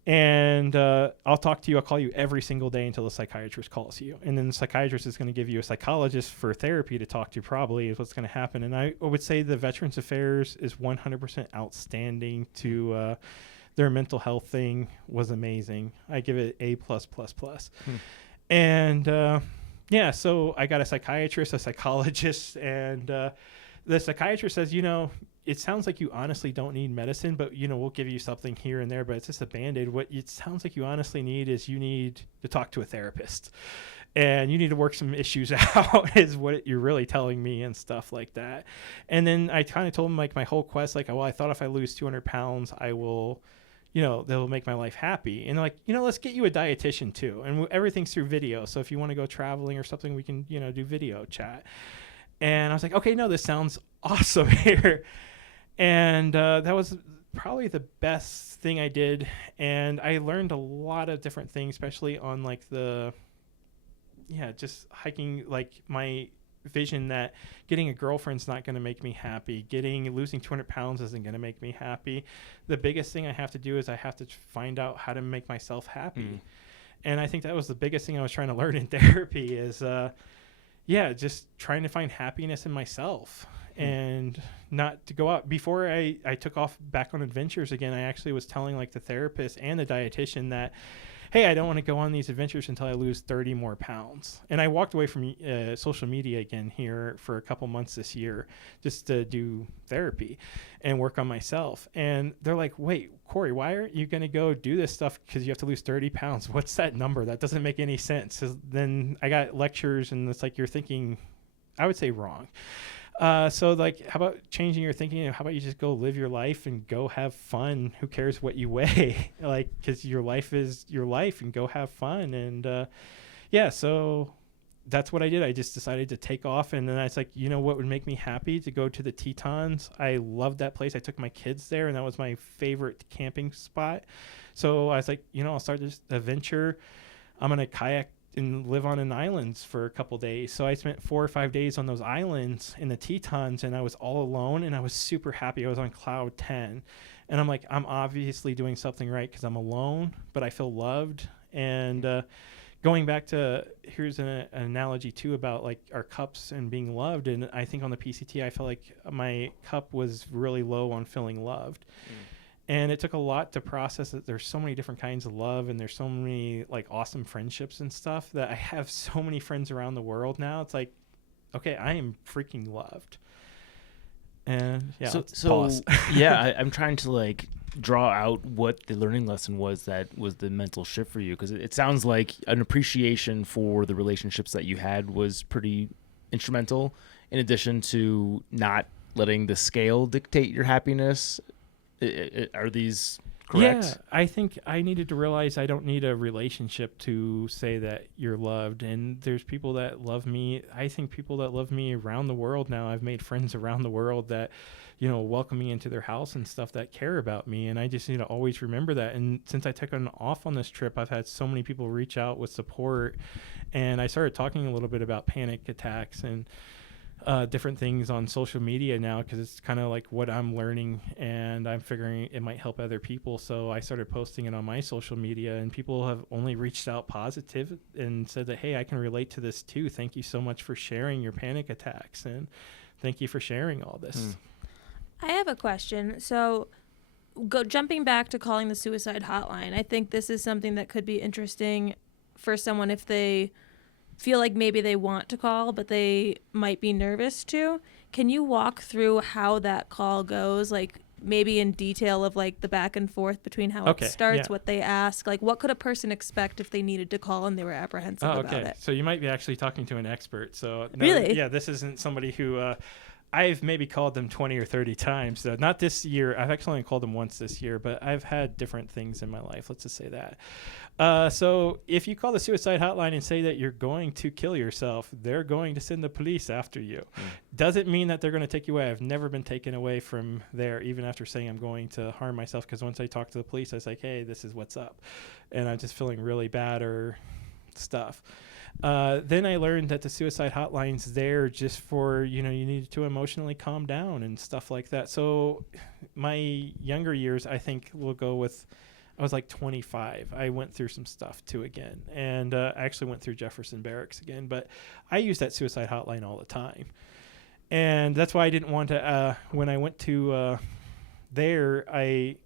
And I'll talk to you. I'll call you every single day until the psychiatrist calls you. And then the psychiatrist is going to give you a psychologist for therapy to talk to, probably is what's going to happen. And I would say the Veterans Affairs is 100% outstanding to their mental health thing was amazing. I give it A+++. And so I got a psychiatrist, a psychologist, and the psychiatrist says, it sounds like you honestly don't need medicine, but, we'll give you something here and there, but it's just a Band-Aid. What it sounds like you honestly need is you need to talk to a therapist, and you need to work some issues out is what you're really telling me and stuff like that. And then I kind of told him like my whole quest, like, well, I thought if I lose 200 pounds, I will, they'll make my life happy. And like, let's get you a dietitian too. And everything's through video. So if you want to go traveling or something, we can, do video chat. And I was like, okay, no, this sounds awesome here. And that was probably the best thing I did. And I learned a lot of different things, especially on like just hiking, like my vision that getting a girlfriend's not going to make me happy. Losing 200 pounds isn't going to make me happy. The biggest thing I have to do is I have to find out how to make myself happy. And I think that was the biggest thing I was trying to learn in therapy is, just trying to find happiness in myself and not to go out. Before I took off back on adventures again, I actually was telling like the therapist and the dietitian that, hey, I don't want to go on these adventures until I lose 30 more pounds. And I walked away from social media again here for a couple months this year just to do therapy and work on myself. And they're like, wait, Cory, why aren't you going to go do this stuff because you have to lose 30 pounds? What's that number? That doesn't make any sense. Then I got lectures, and it's like you're thinking, I would say, wrong. So like, how about changing your thinking? How about you just go live your life and go have fun? Who cares what you weigh? Like, because your life is your life, and go have fun. And so that's what I did. I just decided to take off, and then I was like, you know what would make me happy? To go to the Tetons. I loved that place. I took my kids there, and that was my favorite camping spot. So I was like, I'll start this adventure. I'm gonna kayak and live on an island for a couple days. So I spent 4 or 5 days on those islands in the Tetons, and I was all alone, and I was super happy. I was on cloud 10, and I'm like, I'm obviously doing something right because I'm alone, but I feel loved. And going back to, here's an analogy too about like our cups and being loved. And I think on the PCT, I felt like my cup was really low on feeling loved. And it took a lot to process that there's so many different kinds of love, and there's so many like awesome friendships and stuff, that I have so many friends around the world now. It's like, okay, I am freaking loved. And I'm trying to like draw out what the learning lesson was that was the mental shift for you, because it sounds like an appreciation for the relationships that you had was pretty instrumental, in addition to not letting the scale dictate your happiness. Are these correct? Yeah, I think I needed to realize I don't need a relationship to say that you're loved. And there's people that love me. I think people that love me around the world now. I've made friends around the world that, welcome me into their house and stuff, that care about me. And I just need to always remember that. And since I took off on this trip, I've had so many people reach out with support. And I started talking a little bit about panic attacks and different things on social media now, because it's kind of like what I'm learning, and I'm figuring it might help other people. So I started posting it on my social media, and people have only reached out positive and said that, hey, I can relate to this too. Thank you so much for sharing your panic attacks, and thank you for sharing all this. I have a question. So jumping back to calling the suicide hotline, I think this is something that could be interesting for someone if they feel like maybe they want to call, but they might be nervous to. Can you walk through how that call goes, like maybe in detail of like the back and forth between how it starts, what they ask, like what could a person expect if they needed to call and they were apprehensive about it? So you might be actually talking to an expert. So really? Yeah, this isn't somebody who I've maybe called them 20 or 30 times. Not this year. I've actually only called them once this year, but I've had different things in my life. Let's just say that. So if you call the suicide hotline and say that you're going to kill yourself, they're going to send the police after you. Doesn't mean that they're going to take you away. I've never been taken away from there, even after saying I'm going to harm myself, because once I talked to the police, I was like, hey, this is what's up. And I'm just feeling really bad or stuff. Then I learned that the suicide hotline's there just for, you need to emotionally calm down and stuff like that. So my younger years, I think we'll go with, I was like 25. I went through some stuff too again. And I actually went through Jefferson Barracks again. But I use that suicide hotline all the time. And that's why I didn't want to, when I went to there, I,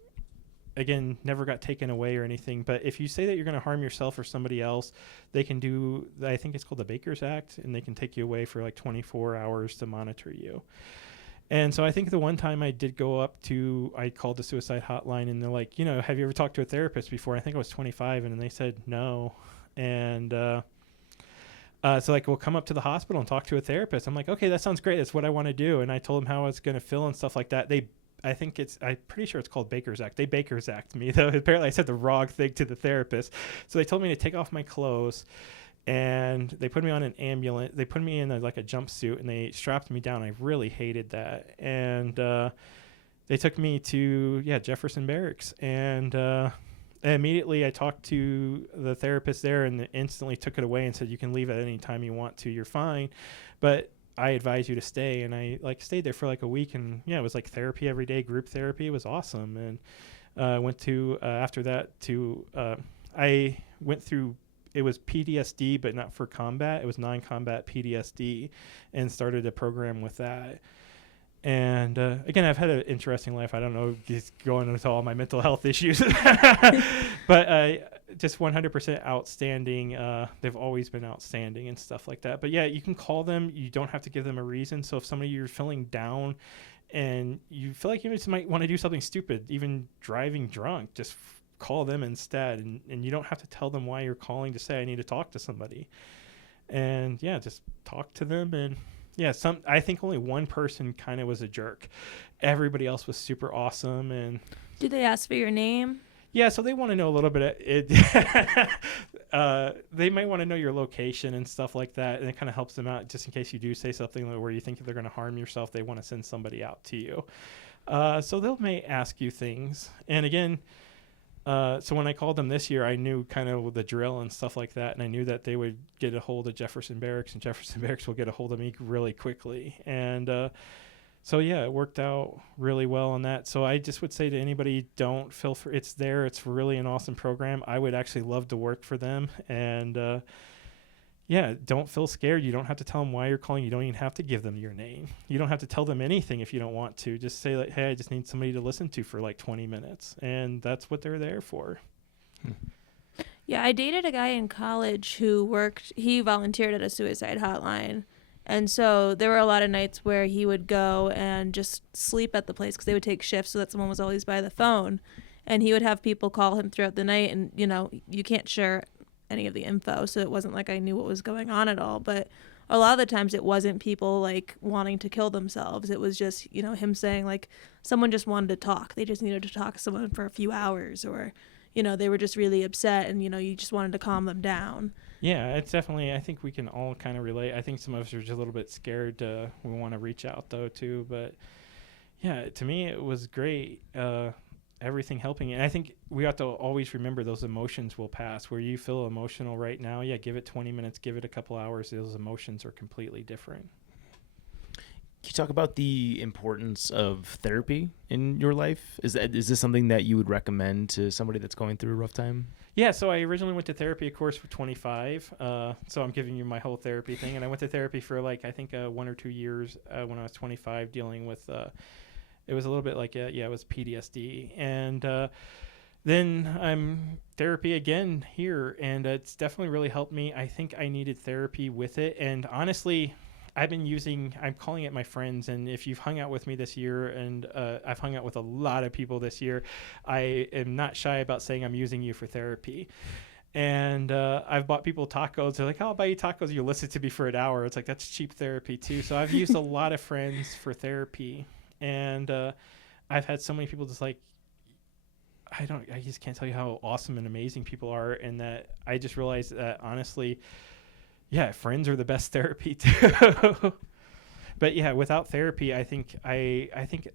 again, never got taken away or anything. But if you say that you're going to harm yourself or somebody else, they can do, I think it's called the Baker's Act, and they can take you away for like 24 hours to monitor you. And so I think the one time I did go up to, I called the suicide hotline, and they're like, have you ever talked to a therapist before? I think I was 25, and they said no. And so like, we'll come up to the hospital and talk to a therapist. I'm like, okay, that sounds great. That's what I want to do. And I told them how I was going to feel and stuff like that. I'm pretty sure it's called Baker's Act. They Baker's Act me, though. Apparently I said the wrong thing to the therapist. So they told me to take off my clothes, and they put me on an ambulance. They put me in a jumpsuit, and they strapped me down. I really hated that. And they took me to, Jefferson Barracks. And immediately I talked to the therapist there, and instantly took it away and said, you can leave at any time you want to. You're fine. But I advise you to stay. And I stayed there for a week, and it was like therapy every day, group therapy. It was awesome. And went to, after that to, I went through it was PTSD, but not for combat. It was non-combat PTSD, and started a program with that. And again, I've had an interesting life. I don't know, just going into all my mental health issues, but just 100% outstanding. They've always been outstanding and stuff like that. But yeah, you can call them. You don't have to give them a reason. So if somebody you're feeling down and you feel like you just might want to do something stupid, even driving drunk, just call them instead. And you don't have to tell them why you're calling to say, I need to talk to somebody. And yeah, just talk to them. And yeah, I think only one person kind of was a jerk. Everybody else was super awesome. And Did they ask for your name? yeah, so they want to know a little bit of it. They might want to know your location and stuff like that, and it kind of helps them out just in case you do say something where you think they're going to harm yourself. They want to send somebody out to you. So they may ask you things. And again, so when I called them this year, I knew kind of the drill and stuff like that, and I knew that they would get a hold of Jefferson Barracks, and Jefferson Barracks will get a hold of me really quickly. And so yeah, it worked out really well on that. So I just would say to anybody, don't feel for it's there. It's really an awesome program. I would actually love to work for them. And yeah, don't feel scared. You don't have to tell them why you're calling. You don't even have to give them your name. You don't have to tell them anything if you don't want to. Just say like, hey, I just need somebody to listen to for like 20 minutes. And that's what they're there for. Yeah, I dated a guy in college who he volunteered at a suicide hotline. And so there were a lot of nights where he would go and just sleep at the place because they would take shifts so that someone was always by the phone. And he would have people call him throughout the night. And, you know, you can't share any of the info. So it wasn't like I knew what was going on at all. But a lot of the times it wasn't people like wanting to kill themselves. It was just, you know, him saying like someone just wanted to talk. They just needed to talk to someone for a few hours, or, you know, they were just really upset and, you know, you just wanted to calm them down. Yeah, it's definitely, I think we can all kind of relate. I think some of us are just a little bit scared. We want to reach out though too, but yeah, to me it was great. Everything helping. And I think we have to always remember those emotions will pass. Where you feel emotional right now, yeah, give it 20 minutes, give it a couple hours. Those emotions are completely different. Can you talk about the importance of therapy in your life? Is this something that you would recommend to somebody that's going through a rough time? Yeah, so I originally went to therapy, of course, for 25. So I'm giving you my whole therapy thing. And I went to therapy for like, I think 1 or 2 years when I was 25, dealing with, it was a little bit like, it was PTSD. And then I'm therapy again here. And it's definitely really helped me. I think I needed therapy with it. And honestly, I'm calling it my friends. And if you've hung out with me this year, and I've hung out with a lot of people this year, I am not shy about saying I'm using you for therapy. And I've bought people tacos. They're like, oh, I'll buy you tacos. You listen to me for an hour. It's like, that's cheap therapy too. So I've used a lot of friends for therapy. And I've had so many people just like, I just can't tell you how awesome and amazing people are. And that I just realized that honestly, yeah, friends are the best therapy too. But yeah, without therapy, I think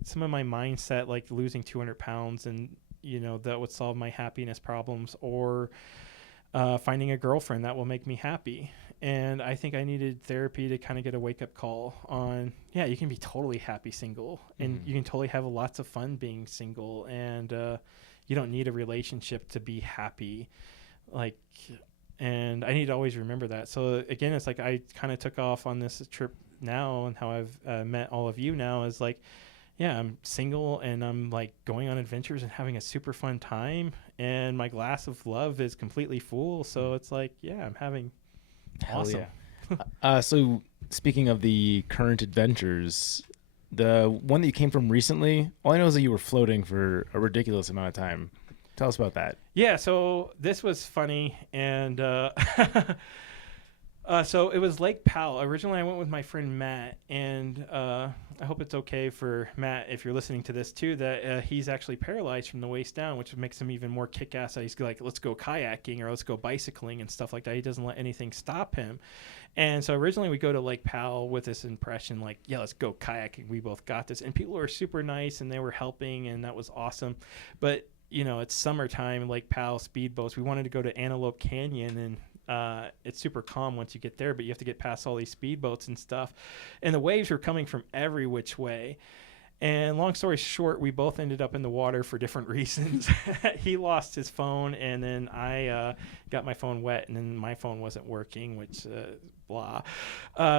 some of my mindset, like losing 200 pounds, and you know, that would solve my happiness problems, or finding a girlfriend that will make me happy. And I think I needed therapy to kind of get a wake up call on, yeah, you can be totally happy single, and you can totally have lots of fun being single, and you don't need a relationship to be happy. And I need to always remember that. So again, it's like I kind of took off on this trip now, and how I've met all of you now is like, yeah, I'm single and I'm like going on adventures and having a super fun time, and my glass of love is completely full. So it's like, yeah, I'm having awesome. Yeah. So speaking of the current adventures, the one that you came from recently, all I know is that you were floating for a ridiculous amount of time. Tell us about that. Yeah, so this was funny, and so it was Lake Powell. Originally, I went with my friend Matt, and I hope it's okay for Matt, if you're listening to this too, that he's actually paralyzed from the waist down, which makes him even more kick-ass. He's like, let's go kayaking or let's go bicycling and stuff like that. He doesn't let anything stop him. And so originally we go to Lake Powell with this impression like, yeah, let's go kayaking. We both got this. And people were super nice, and they were helping, and that was awesome. But you know, it's summertime, Lake Powell, speedboats. We wanted to go to Antelope Canyon, and it's super calm once you get there, but you have to get past all these speedboats and stuff. And the waves were coming from every which way. And long story short, we both ended up in the water for different reasons. He lost his phone, and then I got my phone wet, and then my phone wasn't working, which blah.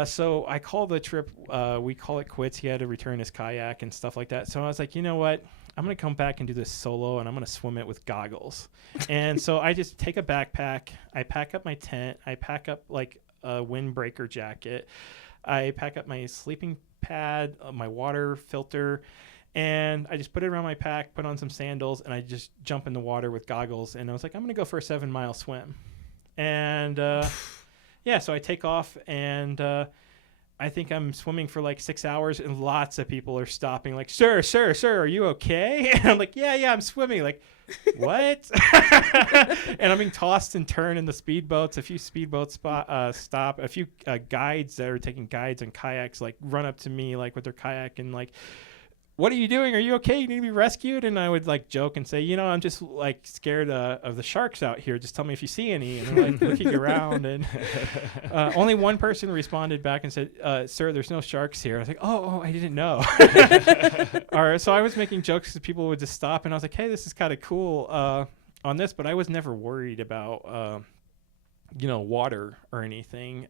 So I called the trip. We call it quits. He had to return his kayak and stuff like that. So I was like, you know what? I'm going to come back and do this solo, and I'm going to swim it with goggles. And so I just take a backpack. I pack up my tent. I pack up like a windbreaker jacket. I pack up my sleeping pad, my water filter, and I just put it around my pack, put on some sandals, and I just jump in the water with goggles. And I was like, I'm going to go for a 7-mile swim. And yeah, so I take off, and I think I'm swimming for like 6 hours, and lots of people are stopping like, sir, are you okay? And I'm like, yeah, I'm swimming. Like, what? And I'm being tossed and turned in the speedboats. A few speedboats stop. A few guides that are taking guides and kayaks like run up to me like with their kayak and like, what are you doing? Are you okay? You need to be rescued? And I would like joke and say, I'm just like scared of the sharks out here. Just tell me if you see any. And they're like looking around, and only one person responded back and said, sir, there's no sharks here. I was like, oh, I didn't know. All right. So I was making jokes because people would just stop, and I was like, hey, this is kind of cool on this, but I was never worried about, water or anything.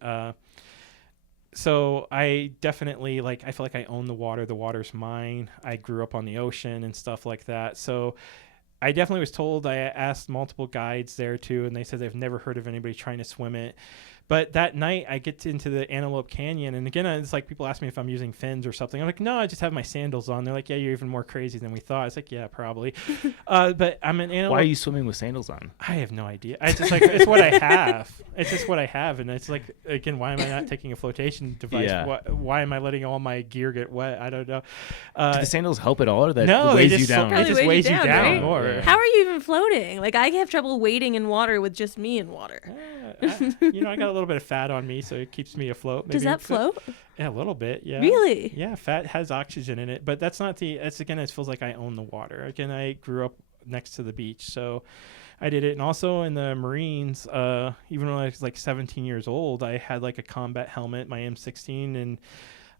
So I definitely I feel like I own the water. The water's mine. I grew up on the ocean and stuff like that. So I definitely was told. I asked multiple guides there too, and they said they've never heard of anybody trying to swim it. But that night I get into the Antelope Canyon, and again, it's like people ask me if I'm using fins or something. I'm like, no, I just have my sandals on. They're like, yeah, you're even more crazy than we thought. I was like, yeah, probably. But I'm an Antelope. Why are you swimming with sandals on? I have no idea. I just it's what I have. It's just what I have, and it's like, again, why am I not taking a flotation device? Yeah. Why am I letting all my gear get wet? I don't know. Do the sandals help at all, or that no, weighs they you down? It just weighs you down right? more. Yeah. How are you even floating? Like, I have trouble wading in water with just me in water. I got a little bit of fat on me, so it keeps me afloat. Does that float? Yeah, a little bit. Yeah. Really? Yeah, fat has oxygen in it, but that's not again, it feels like I own the water. Again, I grew up next to the beach, so I did it. And also in the Marines, even when I was like 17 years old, I had like a combat helmet, my M16,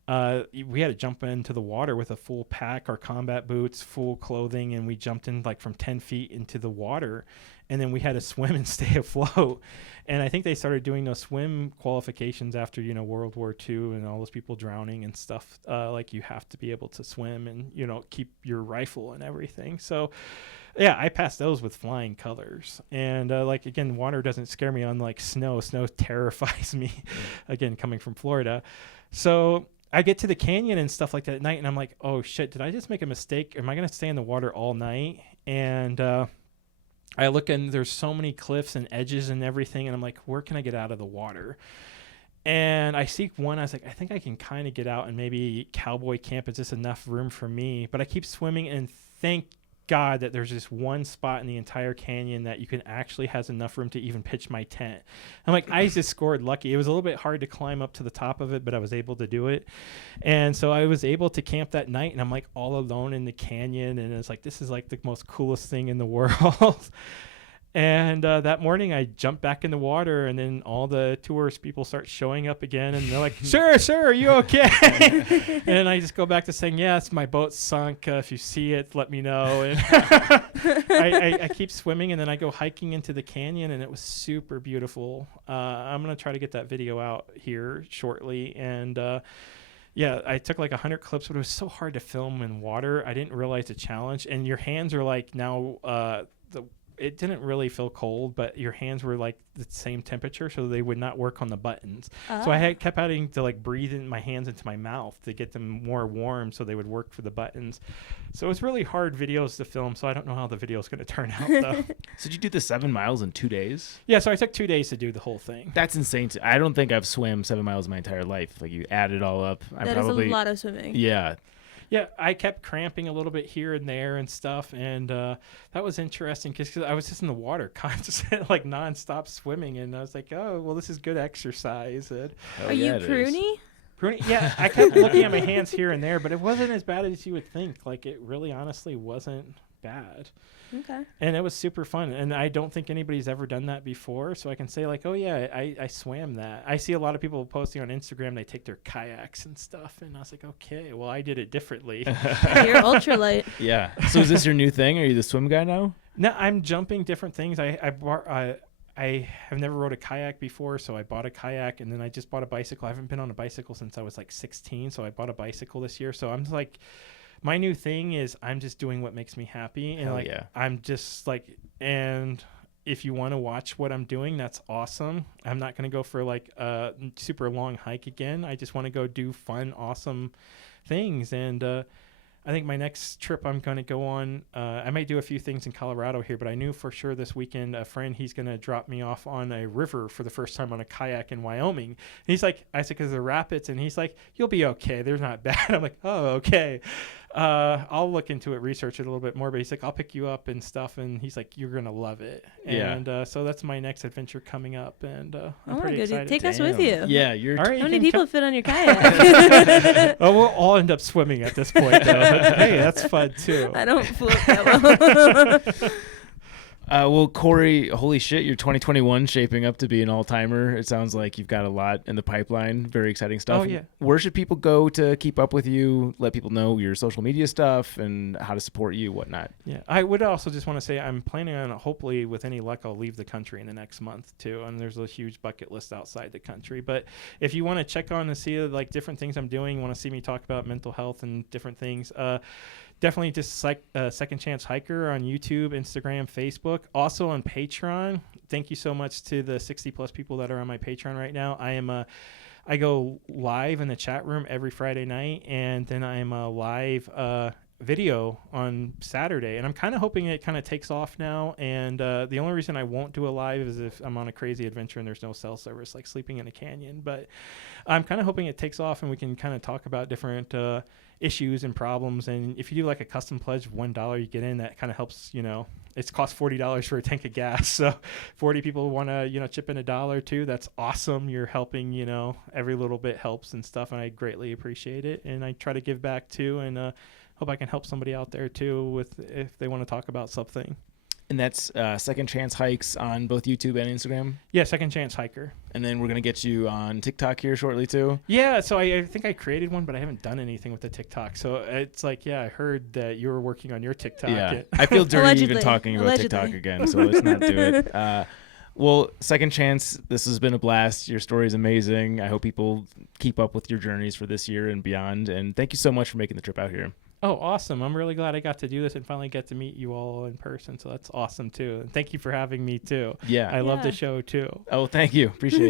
and we had to jump into the water with a full pack, our combat boots, full clothing, and we jumped in like from 10 feet into the water, and then we had to swim and stay afloat. And I think they started doing those swim qualifications after World War II and all those people drowning and stuff. Like you have to be able to swim and keep your rifle and everything. So yeah, I passed those with flying colors. And again, water doesn't scare me, unlike snow. Snow terrifies me. Again, coming from Florida. So I get to the canyon and stuff like that at night, and I'm like, oh shit, did I just make a mistake? Am I going to stay in the water all night? And I look, and there's so many cliffs and edges and everything, and I'm like, where can I get out of the water? And I see one. I was like, I think I can kind of get out, and maybe cowboy camp is just enough room for me. But I keep swimming, and thank God that there's just one spot in the entire canyon that you can actually has enough room to even pitch my tent. I'm like, I just scored lucky. It was a little bit hard to climb up to the top of it, but I was able to do it. And so I was able to camp that night, and I'm like all alone in the canyon, and it's like, this is like the most coolest thing in the world. And that morning I jumped back in the water, and then all the tourist people start showing up again, and they're like, sir, are you okay? And I just go back to saying, yes, my boat sunk. If you see it, let me know. And I keep swimming, and then I go hiking into the canyon, and it was super beautiful. I'm going to try to get that video out here shortly. And yeah, I took like 100 clips, but it was so hard to film in water. I didn't realize the challenge. And your hands are like now it didn't really feel cold, but your hands were like the same temperature, so they would not work on the buttons. So I kept having to like breathe in my hands into my mouth to get them more warm so they would work for the buttons. So it was really hard videos to film, so I don't know how the video is going to turn out though. So did you do the 7 miles in 2 days? Yeah, so I took 2 days to do the whole thing. That's insane. I don't think I've swam 7 miles my entire life. Like, you add it all up. That is a lot of swimming. Yeah. Yeah, I kept cramping a little bit here and there and stuff, and that was interesting because I was just in the water constant, like nonstop swimming, and I was like, oh, well, this is good exercise. And Are you pruny? Pruny? Yeah, I kept looking at my hands here and there, but it wasn't as bad as you would think. Like, it really honestly wasn't bad. Okay. And it was super fun. And I don't think anybody's ever done that before. So I can say like, oh yeah, I swam that. I see a lot of people posting on Instagram, they take their kayaks and stuff. And I was like, okay, well, I did it differently. You're ultralight. Yeah. So is this your new thing? Are you the swim guy now? No, I'm jumping different things. I have never rode a kayak before, so I bought a kayak, and then I just bought a bicycle. I haven't been on a bicycle since I was like 16, so I bought a bicycle this year. So I'm like, my new thing is I'm just doing what makes me happy, and Hell like yeah. I'm just like, and if you want to watch what I'm doing, that's awesome. I'm not going to go for like a super long hike again. I just want to go do fun, awesome things, and I think my next trip I'm going to go on, I might do a few things in Colorado here, but I knew for sure this weekend a friend, he's going to drop me off on a river for the first time on a kayak in Wyoming. And he's like, I said, because the rapids, and he's like, you'll be okay. They're not bad. I'm like, oh, okay. I'll look into it, research it a little bit more, but he's like, I'll pick you up and stuff. And he's like, you're going to love it. Yeah. And so that's my next adventure coming up. And I'm Oh my pretty goodness. excited. Take us with you. Yeah, you're All right, How you many can people fit on your kayak? oh, we'll all end up swimming at this point, though. But, hey, that's fun, too. I don't float that well. Well, Cory, holy shit, your 2021 shaping up to be an all-timer. It sounds like you've got a lot in the pipeline. Very exciting stuff. Oh, yeah. Where should people go to keep up with you, let people know your social media stuff and how to support you, whatnot? Yeah, I would also just want to say I'm planning on, hopefully, with any luck, I'll leave the country in the next month, too. And there's a huge bucket list outside the country. But if you want to check on and see, like, different things I'm doing, you want to see me talk about mental health and different things, definitely just Second Chance Hiker on YouTube, Instagram, Facebook. Also on Patreon. Thank you so much to the 60+ people that are on my Patreon right now. I go live in the chat room every Friday night, and then I am a live video on Saturday. And I'm kind of hoping it kind of takes off now. And the only reason I won't do a live is if I'm on a crazy adventure and there's no cell service, like sleeping in a canyon. But I'm kind of hoping it takes off and we can kind of talk about different issues and problems. And if you do like a custom pledge of $1 you get in, that kind of helps, you know. It's cost $40 for a tank of gas. So 40 people want to, you know, chip in $1 too. That's awesome. You're helping, you know, every little bit helps and stuff. And I greatly appreciate it. And I try to give back too. And hope I can help somebody out there too with if they want to talk about something. And that's Second Chance Hikes on both YouTube and Instagram? Yeah, Second Chance Hiker. And then we're going to get you on TikTok here shortly too? Yeah, so I think I created one, but I haven't done anything with the TikTok. So it's like, yeah, I heard that you were working on your TikTok. Yeah, I feel dirty Allegedly. even talking about TikTok again, so let's not do it. Well, Second Chance, this has been a blast. Your story is amazing. I hope people keep up with your journeys for this year and beyond. And thank you so much for making the trip out here. Oh, awesome. I'm really glad I got to do this and finally get to meet you all in person. So that's awesome, too. And thank you for having me, too. Yeah. I love the Yeah. show, too. Oh, thank you. Appreciate it.